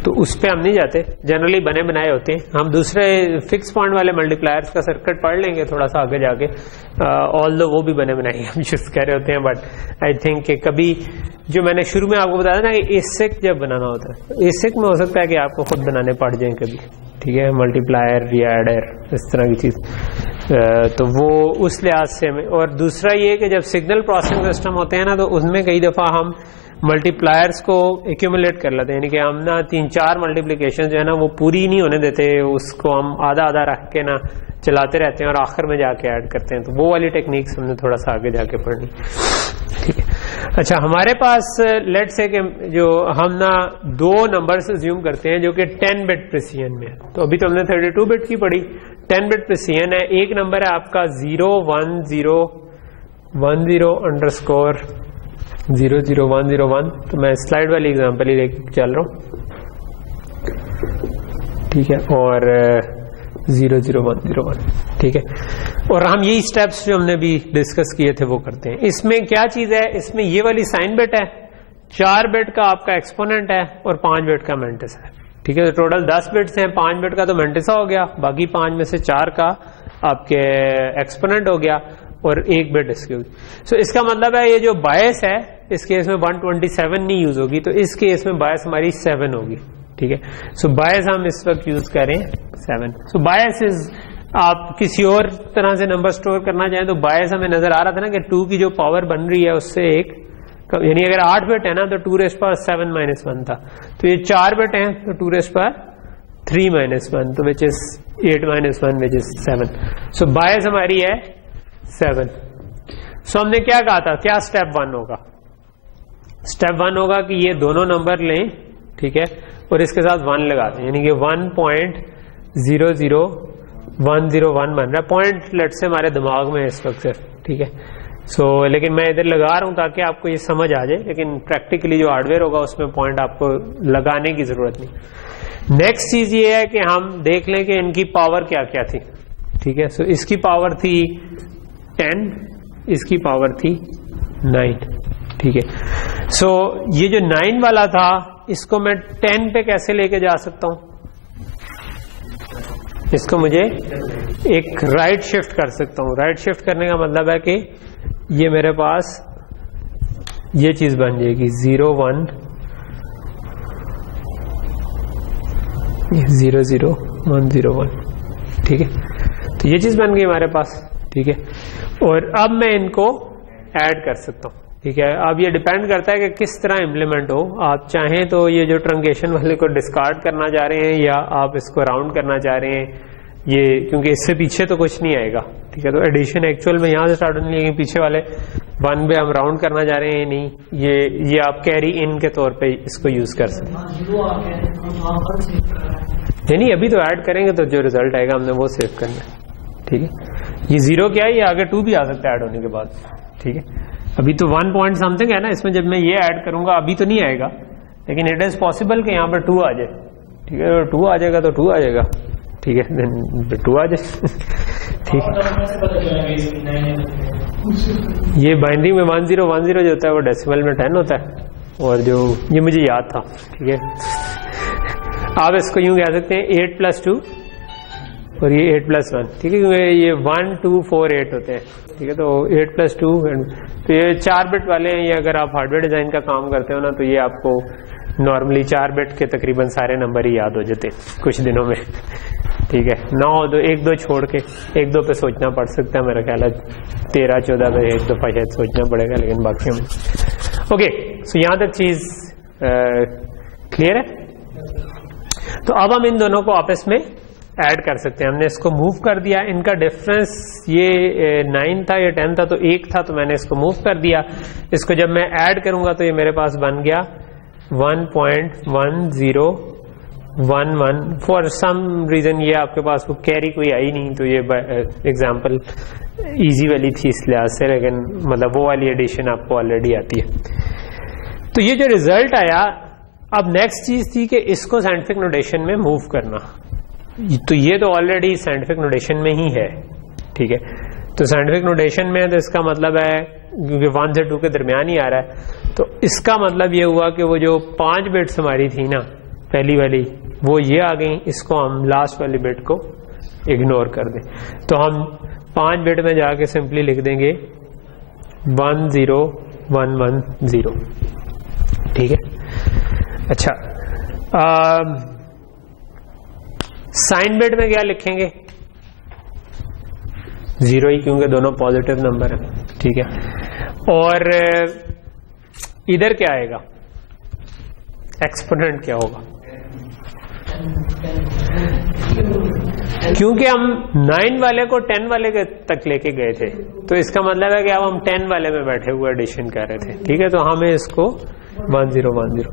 तो उस पे हम नहीं जाते, जनरली बने बनाए होते हैं। हम दूसरे फिक्स पॉइंट वाले मल्टीप्लायर्स का सर्किट पढ़ लेंगे थोड़ा सा आगे जाके, ऑल दो वो भी बने बनाए हम यूज कर रहे होते हैं। बट आई थिंक कि कभी जो मैंने शुरू में आपको बताया ना कि एसिक जब बनाना होता है, एसिक में हो सकता है कि आपको खुद बनाने पड़ जाए कभी। ठीक है, मल्टीप्लायर या एडर इस तरह की चीज, तो वो उस लिहाज से हमें। और दूसरा ये कि जब सिग्नल प्रोसेसिंग सिस्टम होते हैं ना तो उनमें कई दफा हम मल्टीप्लायर्स को एक्यूमुलेट कर लेते हैं, यानी कि हम ना 3-4 मल्टीप्लिकेशन जो है ना वो पूरी नहीं होने देते, उसको हम आधा आधा रख के ना चलाते रहते हैं और आखिर में जाके ऐड करते हैं। तो वो वाली टेक्निक्स हमने थोड़ा सा आगे जाके पढ़नी। ठीक है, अच्छा हमारे पास लेट से कि जो हम ना 2 नंबर्स अज्यूम करते हैं जो कि 10 बिट प्रिसीजन में है। तो अभी तो हमने 32 बिट की पढ़ी, 10 बिट प्रिसीजन है। एक नंबर है आपका 01010_000101। तो मैं स्लाइड वाली एग्जांपल ही लेके चल रहा हूं। ठीक है, और 00101। ठीक है, और हम यही स्टेप्स जो हमने भी डिस्कस किए थे वो करते हैं। इसमें क्या चीज है, इसमें ये वाली साइन बिट है, 4 बिट का आपका एक्सपोनेंट है और 5 बिट का मेंटिस है। ठीक है, तो टोटल 10 बिट्स हैं, 5 बिट का तो मेंटिसा हो गया, बाकी 5 में से 4 का आपके एक्सपोनेंट हो गया और 1 बिट इसके। सो इसका मतलब है ये जो बायस है इस केस में 127 नहीं यूज होगी, तो इस केस में बायस हमारी 7 होगी। ठीक है, सो बायस हम इस वक्त यूज करें 7। सो बायस इज, आप किसी और तरह से नंबर स्टोर करना चाहें तो बायस हमें नजर आ रहा था ना कि 2 की जो पावर बन रही है उससे एक, यानी अगर 8 बिट है ना तो 2⁻7-1 था, तो ये 4 बिट है तो 2⁻3-1, तो विच इज 8-1 विच इज 7। सो बायस हमारी है 7। सो हमने क्या कहा था, क्या स्टेप 1 होगा? स्टेप 1 होगा कि ये दोनों नंबर लें, ठीक है, और इसके साथ 1 लगा दें, यानी कि 1.00101 बन रहा है। पॉइंट लेट से हमारे दिमाग में इस वक्त सिर्फ। ठीक है, सो लेकिन मैं इधर लगा रहा हूं ताकि आपको ये समझ आ जाए, लेकिन प्रैक्टिकली जो हार्डवेयर होगा उसमें पॉइंट आपको लगाने की जरूरत नहीं। नेक्स्ट चीज ये है कि हम देख लें कि इनकी पावर क्या क्या थी। ठीक है, सो इसकी पावर थी 10, इसकी पावर थी 9। ठीक है, सो ये जो 9 वाला था इसको मैं 10 पे कैसे लेके जा सकता हूं? इसको मुझे एक राइट शिफ्ट कर सकता हूं। राइट शिफ्ट करने का मतलब है कि ये मेरे पास ये चीज बन जाएगी 0100101। ठीक है, तो ये चीज बन गई हमारे पास। ठीक है, और अब मैं इनको ऐड कर सकता हूं। ठीक है, अब ये डिपेंड करता है कि किस तरह इम्प्लीमेंट हो। आप चाहें तो ये जो ट्रंकेशन वाले को डिस्कार्ड करना चाह रहे हैं या आप इसको राउंड करना चाह रहे हैं, ये क्योंकि इससे पीछे तो कुछ नहीं आएगा। ठीक है, तो एडिशन एक्चुअल में यहां से स्टार्ट होने लगी, पीछे वाले 1 पे हम राउंड करना चाह रहे हैं नहीं, ये आप कैरी इन के तौर पे इसको यूज कर सकते हैं। नहीं, अभी तो ऐड करेंगे तो जो रिजल्ट आएगा हमने वो सेव करना है। ठीक है, ये 0 क्या है, ये आगे 2 भी आ सकता है ऐड होने के बाद। ठीक है, अभी तो 1 पॉइंट समथिंग है ना, इसमें जब मैं ये ऐड करूंगा अभी तो नहीं आएगा, लेकिन इट इज पॉसिबल कि यहाँ पर 2 आ जाए। ठीक है, 2 आ जाएगा तो 2 आ जाएगा। ठीक है, 2 आ जाए। ठीक है, ये बाइनरी में 1010 जो होता है वो डेसिमल में 10 होता है, और जो ये मुझे याद था। ठीक है, आप इसको यूं कह सकते हैं 8+2 और ये 8+1। ठीक है, क्योंकि ये 1, 2, 4, 8 होते हैं। ठीक है, तो 8+2, तो ये 4 बिट वाले हैं। ये अगर आप हार्डवेयर डिजाइन का काम करते हो ना तो ये आपको नॉर्मली 4 बिट के तकरीबन सारे नंबर ही याद हो जाते हैं कुछ दिनों में। ठीक है, 9 2 1 2 छोड़ के 1 2 पे सोचना पड़ सकता है, मेरा ख्याल है 13 14 पे 1 दफा शायद सोचना पड़ेगा, लेकिन बाकी हम ओके। सो यहां तक चीज क्लियर है। तो अब हम इन दोनों को आपस में ऐड कर सकते हैं। हमने इसको मूव कर दिया, इनका डिफरेंस ये 9 था, ये 10 था, तो 1 था, तो मैंने इसको मूव कर दिया। इसको जब मैं ऐड करूंगा तो ये मेरे पास बन गया 1.1011। फॉर सम रीजन ये आपके पास वो कैरी कोई आई नहीं, तो ये एग्जांपल इजी वाली थी इस लिहाज से, लेकिन मतलब वो वाली एडिशन आपको ऑलरेडी आती है। तो ये जो रिजल्ट आया, अब नेक्स्ट चीज थी कि इसको साइंटिफिक नोटेशन में मूव करना। तो ये तो ऑलरेडी साइंटिफिक नोटेशन में ही है, ठीक है। तो साइंटिफिक नोटेशन में तो इसका मतलब है, क्योंकि 1 से 2 के दरमियान ही आ रहा है, तो इसका मतलब ये हुआ कि वो जो 5 बिट्स हमारी थी ना पहली वाली, वो ये आ गई। इसको हम लास्ट वाली बिट को इग्नोर कर दें, तो हम 5 बिट में जाके सिंपली लिख देंगे 10110, ठीक है। अच्छा, साइन बिट में क्या लिखेंगे? 0 ही, क्योंकि दोनों पॉजिटिव नंबर है, ठीक है। और इधर क्या आएगा? एक्सपोनेंट क्या होगा? क्योंकि हम 9 वाले को 10 वाले तक लेके गए थे, तो इसका मतलब है कि अब हम 10 वाले में बैठे हुए एडिशन कर रहे थे, ठीक है। तो हमें इसको 1010,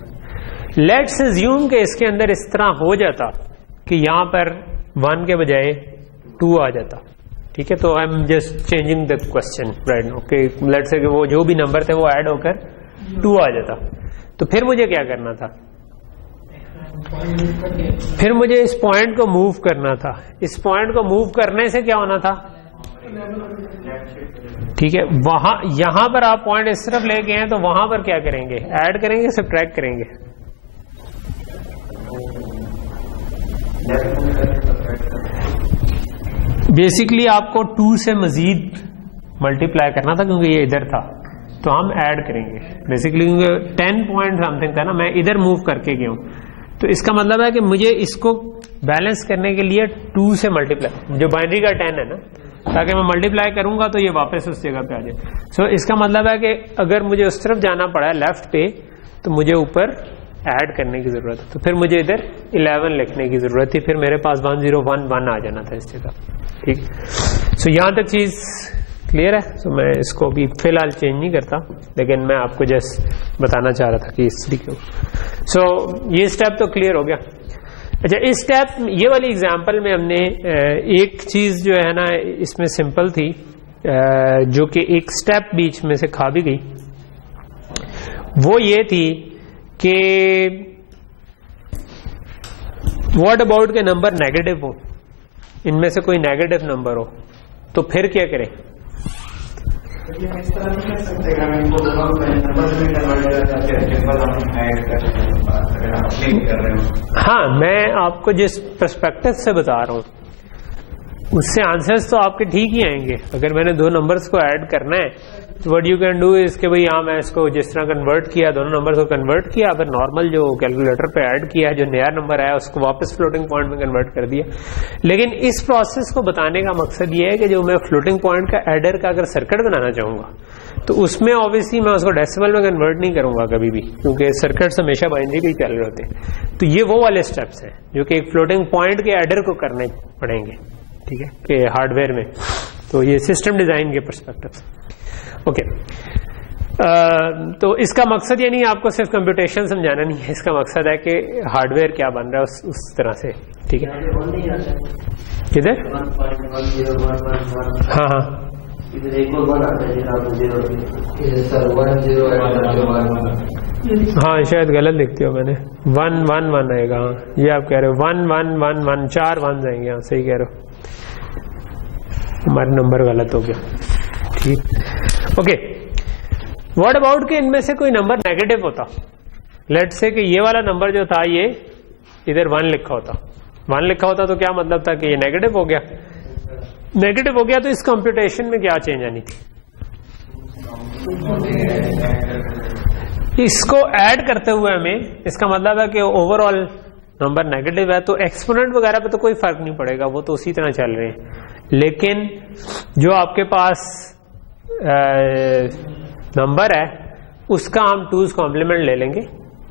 लेट्स अज्यूम कि इसके अंदर इस तरह हो जाता कि यहां पर 1 के बजाय 2 आ जाता, ठीक है। तो I am just changing the question right now, कि लेट्स से कि वो जो भी नंबर थे वो ऐड होकर 2 आ जाता, तो फिर मुझे क्या करना था? फिर मुझे इस पॉइंट को मूव करना था। इस पॉइंट को मूव करने से क्या होना था? ठीक है, वहां यहां पर आप पॉइंट इस तरफ ले गए हैं, तो वहां पर क्या करेंगे? ऐड करेंगे, सब्ट्रैक्ट करेंगे? बेसिकली आपको 2 से मजीद मल्टीप्लाई करना था, क्योंकि ये इधर था, तो हम ऐड करेंगे बेसिकली, क्योंकि 10 पॉइंट समथिंग था ना, मैं इधर मूव करके गया हूं, तो इसका मतलब है कि मुझे इसको बैलेंस करने के लिए 2 से मल्टीप्लाई, जो बाइनरी का 10 है ना, ताकि मैं मल्टीप्लाई करूंगा तो ये वापस उस जगह पे आ जाए। सो इसका मतलब है कि अगर मुझे उस तरफ जाना पड़ा लेफ्ट पे, तो मुझे ऊपर ऐड करने की जरूरत है, तो फिर मुझे इधर 11 लिखने की जरूरत थी, फिर मेरे पास 1011 आ जाना था इस जगह, ठीक। सो यहां तक चीज क्लियर है। सो मैं इसको अभी फिलहाल चेंज नहीं करता, लेकिन मैं आपको जस्ट बताना चाह रहा था कि इस तरीके। सो ये स्टेप तो क्लियर हो गया। अच्छा, इस स्टेप, ये वाली एग्जांपल में हमने एक चीज जो है ना इसमें सिंपल थी, जो कि एक स्टेप बीच में से खा भी गई, वो ये थी कि व्हाट अबाउट के नंबर नेगेटिव हो, इनमें से कोई नेगेटिव नंबर हो, तो फिर क्या करें? हाँ, मैं आपको जिस पर्सपेक्टिव से बता रहा हूं उससे आंसर्स तो आपके ठीक ही आएंगे। अगर मैंने 2 नंबर्स को ऐड करना है, तो what you can do is के भाई हाँ, मैं इसको जिस तरह कन्वर्ट किया, दोनों नंबर्स को कन्वर्ट किया, फिर नॉर्मल जो कैलकुलेटर पे ऐड किया, जो नया नंबर आया उसको वापस फ्लोटिंग पॉइंट में कन्वर्ट कर दिया। लेकिन इस प्रोसेस को बताने का मकसद ये है कि जो मैं फ्लोटिंग पॉइंट का एडर का अगर सर्किट बनाना चाहूंगा, तो उसमें ऑब्वियसली मैं उसको डेसिमल में कन्वर्ट नहीं करूंगा कभी भी, क्योंकि सर्किट्स हमेशा बाइनरी भी चल रहे होते हैं। तो ये वो वाले स्टेप्स हैं जो कि एक फ्लोटिंग पॉइंट के एडर को करने पड़ेंगे, ठीक है, कि हार्डवेयर में। तो ये सिस्टम डिजाइन के पर्सपेक्टिव से, ओके। तो इसका मकसद ये नहीं है आपको सिर्फ कंप्यूटेशन समझाना नहीं है, इसका मकसद है कि हार्डवेयर क्या बन रहा है उस तरह से, ठीक है। किधर? हाँ हाँ, हाँ शायद गलत लिखती हो मैंने, 111 आएगा। हाँ, ये आप कह रहे हो 1111, 4 1 आएंगे। हाँ सही कह रहे हो, हमारा नंबर गलत हो गया, ठीक। ओके, व्हाट अबाउट के इनमें से कोई नंबर नेगेटिव होता? लेट्स से कि ये वाला नंबर जो था ये इधर 1 लिखा होता, 1 लिखा होता, तो क्या मतलब था कि ये नेगेटिव हो गया। नेगेटिव हो गया तो इस कंप्यूटेशन में क्या चेंज आनी थी? इसको ऐड करते हुए हमें, इसका मतलब है कि ओवरऑल नंबर नेगेटिव है, तो एक्सपोनेंट वगैरह पे तो कोई फर्क नहीं पड़ेगा, वो तो उसी तरह चल रहे हैं। लेकिन जो आपके पास नंबर है उसका हम 2's कॉम्प्लीमेंट ले लेंगे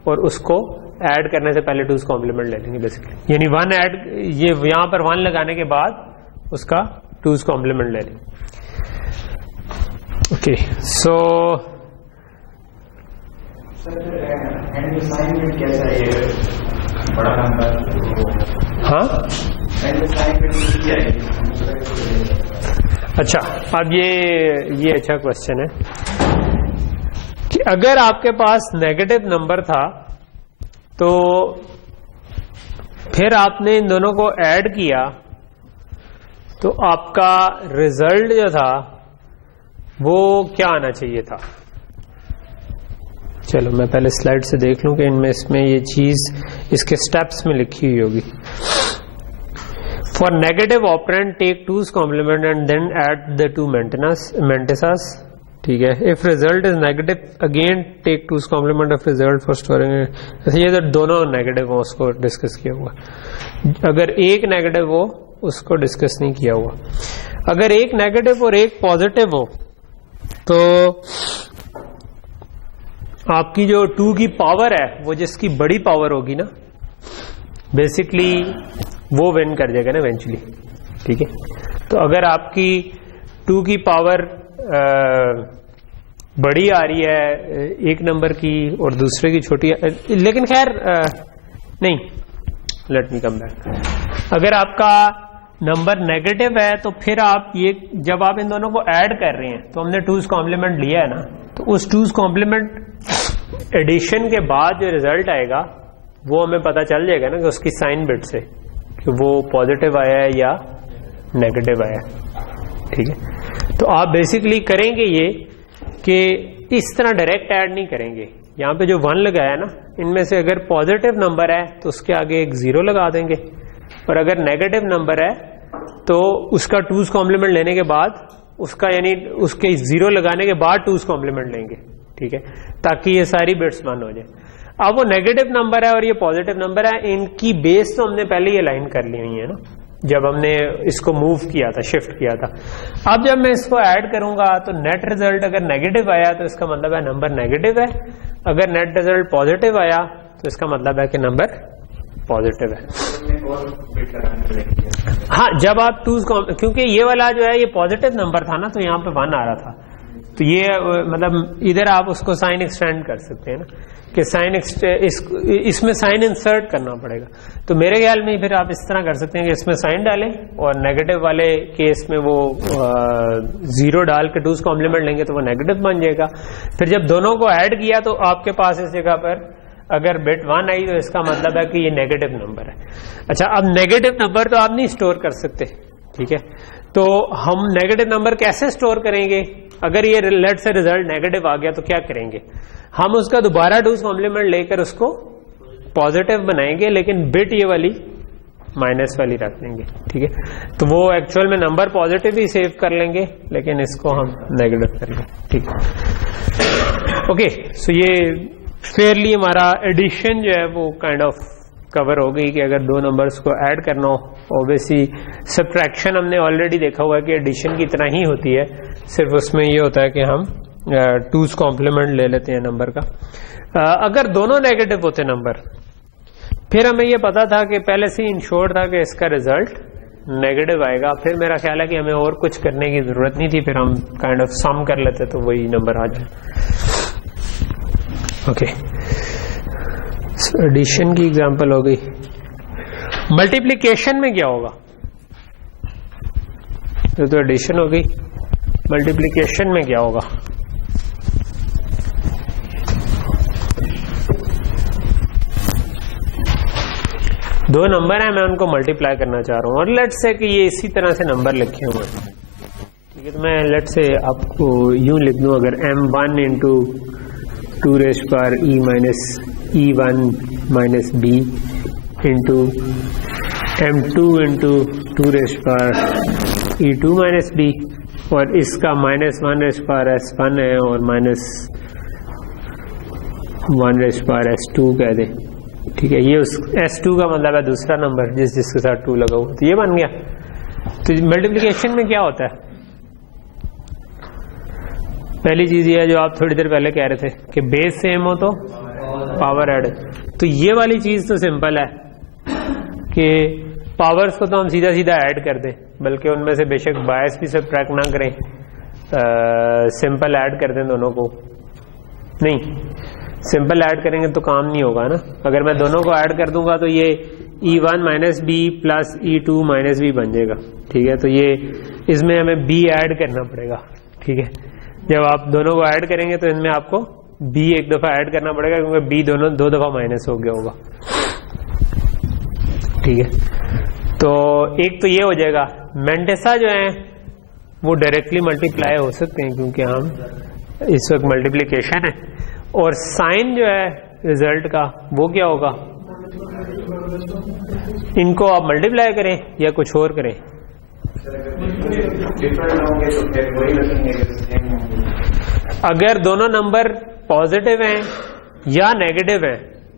और उसको ऐड करने से पहले 2's कॉम्प्लीमेंट ले लेंगे बेसिकली, यानी 1 ऐड, ये यहां पर 1 लगाने के बाद उसका 2's कॉम्प्लीमेंट ले लेंगे। ओके, सो बड़ा नंबर, हाँ अच्छा, अब ये अच्छा क्वेश्चन है कि अगर आपके पास नेगेटिव नंबर था तो फिर आपने इन दोनों को ऐड किया तो आपका रिजल्ट जो था वो क्या आना चाहिए था। चलो मैं पहले स्लाइड से देख लूं कि इनमें इसमें ये चीज इसके स्टेप्स में लिखी हुई होगी। For negative operand take 2's complement and then add the 2 mantissas, ठीक है। If result is negative again take 2's complement of result for storing. ये तो दोनों नेगेटिव हो उसको डिस्कस किया हुआ, अगर एक नेगेटिव हो उसको डिस्कस नहीं किया हुआ। अगर एक नेगेटिव और एक पॉजिटिव हो तो आपकी जो 2 की पावर है वो जिसकी बड़ी पावर होगी ना बेसिकली वो विन कर जाएगा ना इवेंचुअली, ठीक है। तो अगर आपकी 2 की पावर बड़ी आ रही है एक नंबर की और दूसरे की छोटी, लेकिन खैर नहीं, लेट मी कम बैक। अगर आपका नंबर नेगेटिव है तो फिर आप ये जब आप इन दोनों को ऐड कर रहे हैं तो हमने 2's कॉम्प्लीमेंट लिया है ना, तो उस 2's कॉम्प्लीमेंट एडिशन के बाद जो रिजल्ट आएगा वो हमें पता चल जाएगा ना कि उसकी साइन बिट से कि वो पॉजिटिव आया है या नेगेटिव आया है, ठीक है। तो आप बेसिकली करेंगे ये कि इस तरह डायरेक्ट ऐड नहीं करेंगे। यहां पे जो 1 लगाया ना, इनमें से अगर पॉजिटिव नंबर है तो उसके आगे एक 0 लगा देंगे, और अगर नेगेटिव नंबर है तो उसका 2's कॉम्प्लीमेंट लेने के बाद उसका यानी उसके 0 लगाने के बाद 2's कॉम्प्लीमेंट लेंगे, ठीक है, ताकि ये सारी बिट्स 1 हो जाए। अब वो नेगेटिव नंबर है और ये पॉजिटिव नंबर है, इनकी बेस तो हमने पहले ये लाइन कर ली हुई है ना जब हमने इसको मूव किया था, शिफ्ट किया था। अब जब मैं इसको ऐड करूंगा तो नेट रिजल्ट अगर नेगेटिव आया तो इसका मतलब है नंबर नेगेटिव है, अगर नेट रिजल्ट पॉजिटिव आया तो इसका मतलब है कि नंबर पॉजिटिव है। हाँ, जब आप 2's क्योंकि ये वाला जो है ये पॉजिटिव नंबर था ना तो यहाँ पे 1 आ रहा था, तो ये मतलब इधर आप उसको साइन एक्सटेंड कर सकते हैं ना कि साइन इसमें साइन इंसर्ट करना पड़ेगा। तो मेरे ख्याल में फिर आप इस तरह कर सकते हैं कि इसमें साइन डालें और नेगेटिव वाले केस में वो 0 डाल के 2's कॉम्प्लीमेंट लेंगे तो वो नेगेटिव बन जाएगा। फिर जब दोनों को ऐड किया तो आपके पास इस जगह पर अगर बिट 1 आई तो इसका मतलब है कि ये नेगेटिव नंबर है। अच्छा, अब नेगेटिव नंबर तो आप नहीं स्टोर कर सकते, ठीक है, तो हम नेगेटिव नंबर कैसे स्टोर करेंगे? अगर ये लेट से रिजल्ट नेगेटिव आ गया तो क्या करेंगे? हम उसका दोबारा 2's कॉम्प्लीमेंट लेकर उसको पॉजिटिव बनाएंगे, लेकिन बिट ये वाली माइनस वाली रख देंगे, ठीक है। तो वो एक्चुअल में नंबर पॉजिटिव ही सेव कर लेंगे लेकिन इसको हम नेगेटिव करेंगे, ठीक है। ओके, सो ये फेयरली हमारा एडिशन जो है वो काइंड ऑफ कवर हो गई कि अगर 2 नंबर्स को ऐड करना हो। ऑब्वियसली सब्ट्रैक्शन हमने ऑलरेडी देखा हुआ है कि एडिशन की तरह ही होती है, सिर्फ उसमें ये होता है कि हम 2's कॉम्प्लीमेंट ले लेते हैं नंबर का। अगर दोनों नेगेटिव होते नंबर, फिर हमें ये पता था कि पहले से ही इंश्योर था कि इसका रिजल्ट नेगेटिव आएगा, फिर मेरा ख्याल है कि हमें और कुछ करने की जरूरत नहीं थी, फिर हम काइंड ऑफ सम कर लेते तो वही नंबर आ जाए। ओके, एडिशन की एग्जांपल हो गई। मल्टीप्लिकेशन में क्या होगा? तो एडिशन हो गई, मल्टीप्लिकेशन में क्या होगा? दो नंबर है, मैं उनको मल्टीप्लाई करना चाह रहा हूं और लेट से कि ये इसी तरह से नंबर लिखे हुए हैं, ठीक है। तो मैं लेट से आपको यूं लिख दूं, अगर m1 into 2 rays power e minus e1 minus b into m2 into 2 rays power e2 minus b, और इसका -1 रेज़ पावर s1 है और -1 रेज़ पावर s2 कह दे, ठीक है। ये उस s2 का मतलब है दूसरा नंबर जिसके साथ 2 लगा हुआ, तो ये बन गया। तो मल्टीप्लिकेशन में क्या होता है? पहली चीज ये है जो आप थोड़ी देर पहले कह रहे थे कि बेस सेम हो तो पावर ऐड। तो ये वाली चीज तो सिंपल है कि पावर्स को तो हम सीधा सीधा ऐड कर दें, बल्कि उनमें से बेशक बायस भी सब्ट्रैक्ट ना करें, सिंपल ऐड कर दें दोनों को। नहीं, सिंपल ऐड करेंगे तो काम नहीं होगा ना। अगर मैं दोनों को ऐड कर दूंगा तो ये E1 minus B plus E2 minus B बन जाएगा। ठीक है, तो ये इसमें हमें बी ऐड करना पड़ेगा। ठीक है, जब आप दोनों को ऐड करेंगे तो इनमें आपको बी एक दफा ऐड करना पड़ेगा, क्योंकि बी दोनों दो दफा माइनस हो गया होगा। ठीक है, तो एक तो ये हो जाएगा। मेंटेसा जो है वो डायरेक्टली मल्टीप्लाई हो सकते हैं, क्योंकि हम इस वक्त मल्टीप्लीकेशन है। और साइन जो है रिजल्ट का वो क्या होगा, इनको आप मल्टीप्लाई करें या कुछ और करें। अगर दोनों नंबर पॉजिटिव हैं या नेगेटिव हैं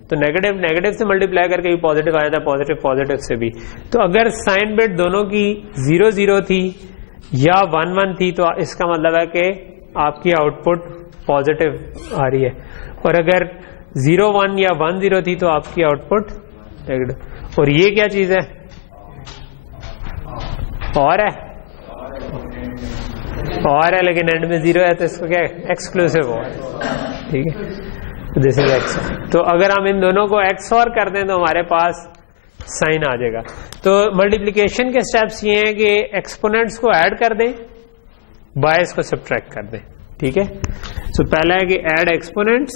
तो नेगेटिव नेगेटिव से मल्टीप्लाई करके भी पॉजिटिव आ जाता है, पॉजिटिव पॉजिटिव से भी। तो अगर साइन बिट दोनों की 0-0 थी या 1-1 थी तो इसका मतलब है कि आपकी आउटपुट पॉजिटिव आ रही है, और अगर 0-1 या 1-0 थी तो आपकी आउटपुट नेगेटिव। और ये क्या चीज है, और है लेकिन एंड में 0 है तो इसको क्या एक्सक्लूसिव और। ठीक है, दिस इज एक्स। तो अगर हम इन दोनों को एक्स और कर दें तो हमारे पास साइन आ जाएगा। तो मल्टीप्लिकेशन के स्टेप्स ये हैं कि एक्सपोनेंट्स को ऐड कर दें, बायस को सब्ट्रैक्ट कर दें। ठीक है, सो पहला है कि ऐड एक्सपोनेंट्स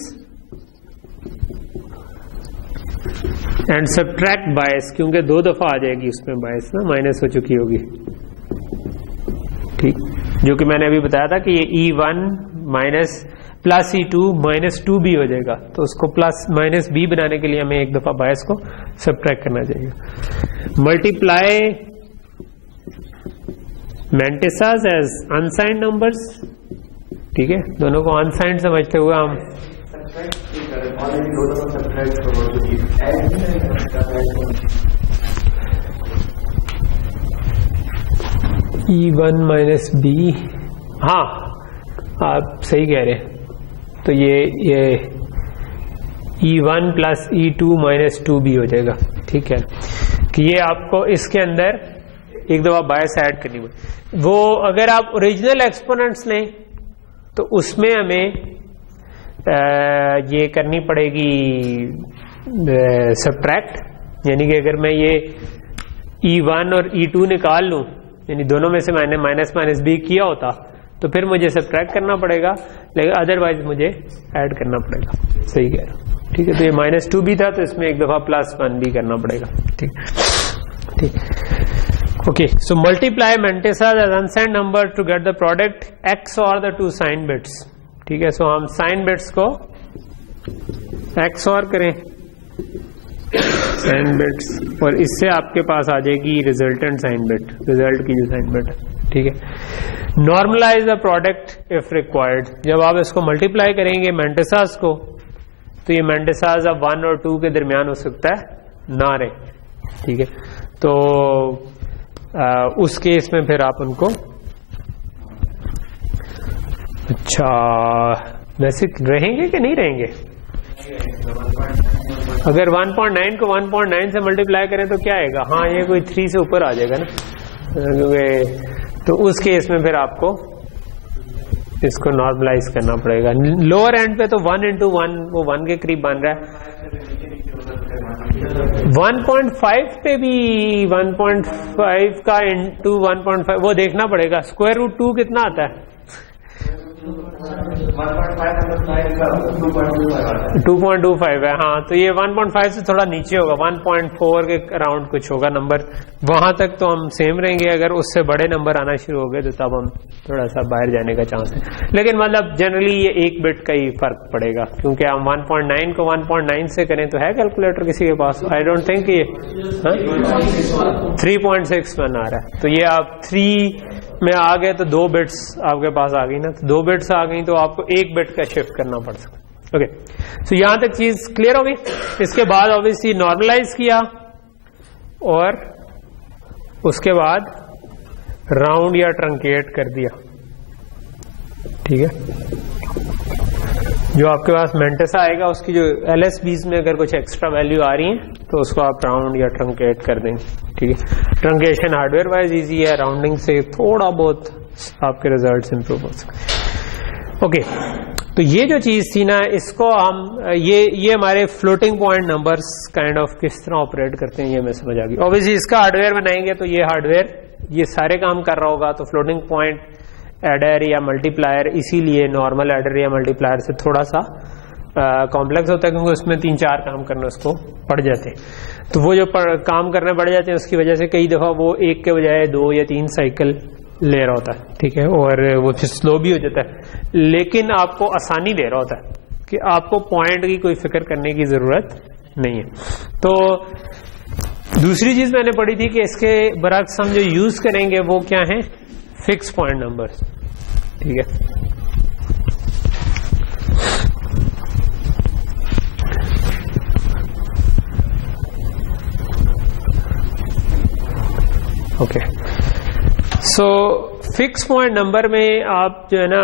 एंड सब्ट्रैक्ट बायस, क्योंकि 2 दफा आ जाएगी उसमें बायस ना, माइनस हो चुकी होगी। ठीक, जो कि मैंने अभी बताया था कि ये E1 minus plus E2 minus 2B हो जाएगा, तो उसको प्लस माइनस B बनाने के लिए हमें एक दफा बायस को सब्ट्रैक्ट करना चाहिए। Multiply mantissas as unsigned numbers. ठीक है, दोनों को अनसाइंड समझते हुए हम E1 माइनस B, हाँ आप सही कह रहे हैं। तो ये E1 plus E2 minus 2B हो जाएगा। ठीक है, कि ये आपको इसके अंदर एक दफा बायस ऐड करनी पड़ेगी। वो अगर आप ओरिजिनल एक्सपोनेंट्स लें तो उसमें हमें ये करनी पड़ेगी सब्ट्रैक्ट, यानी कि अगर मैं ये E1 और E2 निकाल लूं, यानी दोनों में से मैंने माइनस माइनस B किया होता तो फिर मुझे सब्ट्रैक्ट करना पड़ेगा, लेकिन अदरवाइज मुझे ऐड करना पड़ेगा। सही कह रहा हूं। ठीक है, तो ये माइनस 2B था तो इसमें एक दफा प्लस 1B करना पड़ेगा। ठीक ठीक, okay. So multiply mantissas as unsigned number to get the product x और द 2 साइन बिट्स। ठीक है, सो हम साइन बिट्स को x और करें साइन बिट्स, और इससे आपके पास आ जाएगी रिजल्टेंट साइन बिट, रिजल्ट की जो साइन बिट। ठीक है, normalize the product if required. जब आप इसको मल्टीप्लाई करेंगे मेंटेसास को तो ये मेंटेसास अब 1 और 2 के दरमियान हो सकता है ना रहे। ठीक है, तो उस केस में फिर आप उनको, अच्छा वैसे रहेंगे कि नहीं रहेंगे। अगर 1.9 को 1.9 से मल्टीप्लाई करें तो क्या आएगा, हाँ ये कोई 3 से ऊपर आ जाएगा ना, तो उस केस में फिर आपको इसको नॉर्मलाइज करना पड़ेगा। लोअर एंड पे तो 1 into 1 वो 1 के करीब बन रहा है। 1.5 पे भी 1.5 का इंटू 1.5 वो देखना पड़ेगा। स्क्वायर रूट 2 कितना आता है, 2.25 है। हाँ, तो ये 1.5 से थोड़ा नीचे होगा, 1.4 के अराउंड कुछ होगा नंबर, वहां तक तो हम सेम रहेंगे। अगर उससे बड़े नंबर आना शुरू हो गए तो तब हम थोड़ा सा बाहर जाने का चांस है, लेकिन मतलब जनरली ये 1 बिट का ही फर्क पड़ेगा, क्योंकि हम 1.9 को 1.9 से करें तो है कैलकुलेटर किसी के पास, आई डोंट थिंक ये 3.61 आ रहा है। तो ये आप 3 में आ गए तो 2 बिट्स आपके पास आ गई ना, तो 2 बिट्स आ गई तो आपको 1 बिट का शिफ्ट करना पड़ सकता है। ओके, सो यहां तक चीज क्लियर हो गई। इसके बाद ऑब्वियसली नॉर्मलाइज किया और उसके बाद राउंड या ट्रंकेट कर दिया। ठीक है, जो आपके पास मेंटेसा आएगा उसकी जो LSBs में अगर कुछ एक्स्ट्रा वैल्यू आ रही है तो उसको आप राउंड या ट्रंकेट कर देंगे, ठीक है। ट्रंकेशन हार्डवेयर वाइज इजी है, राउंडिंग से थोड़ा बहुत आपके रिजल्ट्स इंप्रूव हो सकते। ओके, तो ये जो चीज थी ना, इसको हम ये हमारे floating point numbers kind of किस तरह ऑपरेट करते हैं ये मैं समझ आ गई। ऑब्वियसली इसका हार्डवेयर बनाएंगे तो ये हार्डवेयर ये सारे काम कर रहा होगा, तो फ्लोटिंग पॉइंट एडर या मल्टीप्लायर इसीलिए नॉर्मल एडर या मल्टीप्लायर से थोड़ा सा कॉम्प्लेक्स होता है, क्योंकि उसमें 3-4 काम करने उसको पड़ जाते हैं। तो वो जो काम करने पड़ जाते हैं उसकी वजह से कई दफा वो एक के बजाय 2 या 3 साइकिल ले रहा होता है, ठीक है, और वो फिर स्लो भी हो जाता है, लेकिन आपको आसानी दे रहा होता है कि आपको पॉइंट की कोई फिक्र करने की जरूरत नहीं है। तो दूसरी चीज मैंने पढ़ी थी कि इसके बरक्स हम जो यूज करेंगे वो क्या है, फिक्स पॉइंट नंबर, ठीक है। Okay, so fix point number में आप जो है ना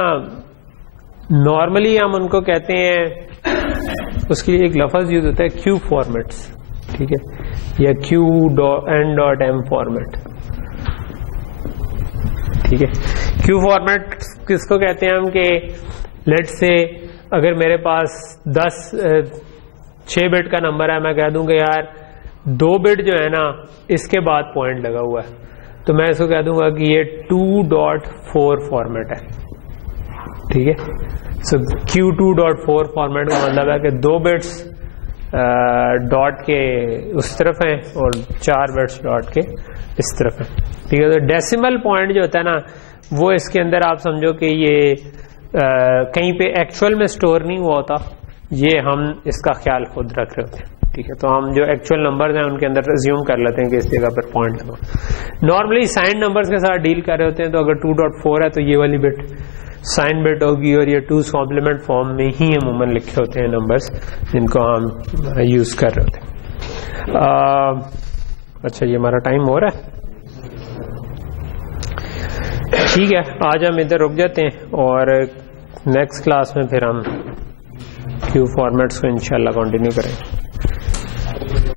नॉर्मली हम उनको कहते हैं, उसके लिए एक लफ्ज यूज होता है क्यू फॉर्मेट्स, ठीक है, या Q.N.M फॉर्मेट, ठीक है। क्यू फॉर्मेट किसको कहते हैं हम कि लेट्स से अगर मेरे पास 6 बिट का नंबर है, मैं कह दूंगा यार 2 बिट जो है ना इसके बाद पॉइंट लगा हुआ है, तो मैं इसको कह दूंगा कि ये 2.4 फॉर्मेट है, ठीक है। सो Q2.4 फॉर्मेट का मतलब है कि 2 बिट्स डॉट के उस तरफ हैं और 4 बिट्स डॉट के इस तरफ है, ठीक है। तो डेसिमल पॉइंट जो होता है ना वो इसके अंदर आप समझो कि ये कहीं पे एक्चुअल में स्टोर नहीं हुआ होता, ये हम इसका ख्याल खुद रख रहे होते हैं, ठीक है। तो हम जो एक्चुअल नंबर्स हैं उनके अंदर अज्यूम कर लेते हैं कि इस जगह पर पॉइंट लगा। नॉर्मली साइन नंबर्स के साथ डील कर रहे होते हैं, तो अगर 2.4 है तो ये वाली बिट साइन बिट होगी, और ये 2's कॉम्प्लीमेंट फॉर्म में ही अमूमन लिखे होते हैं नंबर्स जिनको हम यूज कर रहे होते हैं। अच्छा, ये हमारा टाइम हो रहा है, ठीक है। आज हम इधर रुक जाते हैं और नेक्स्ट क्लास में फिर हम क्यू फॉर्मेट्स को इंशाल्लाह कंटिन्यू करेंगे।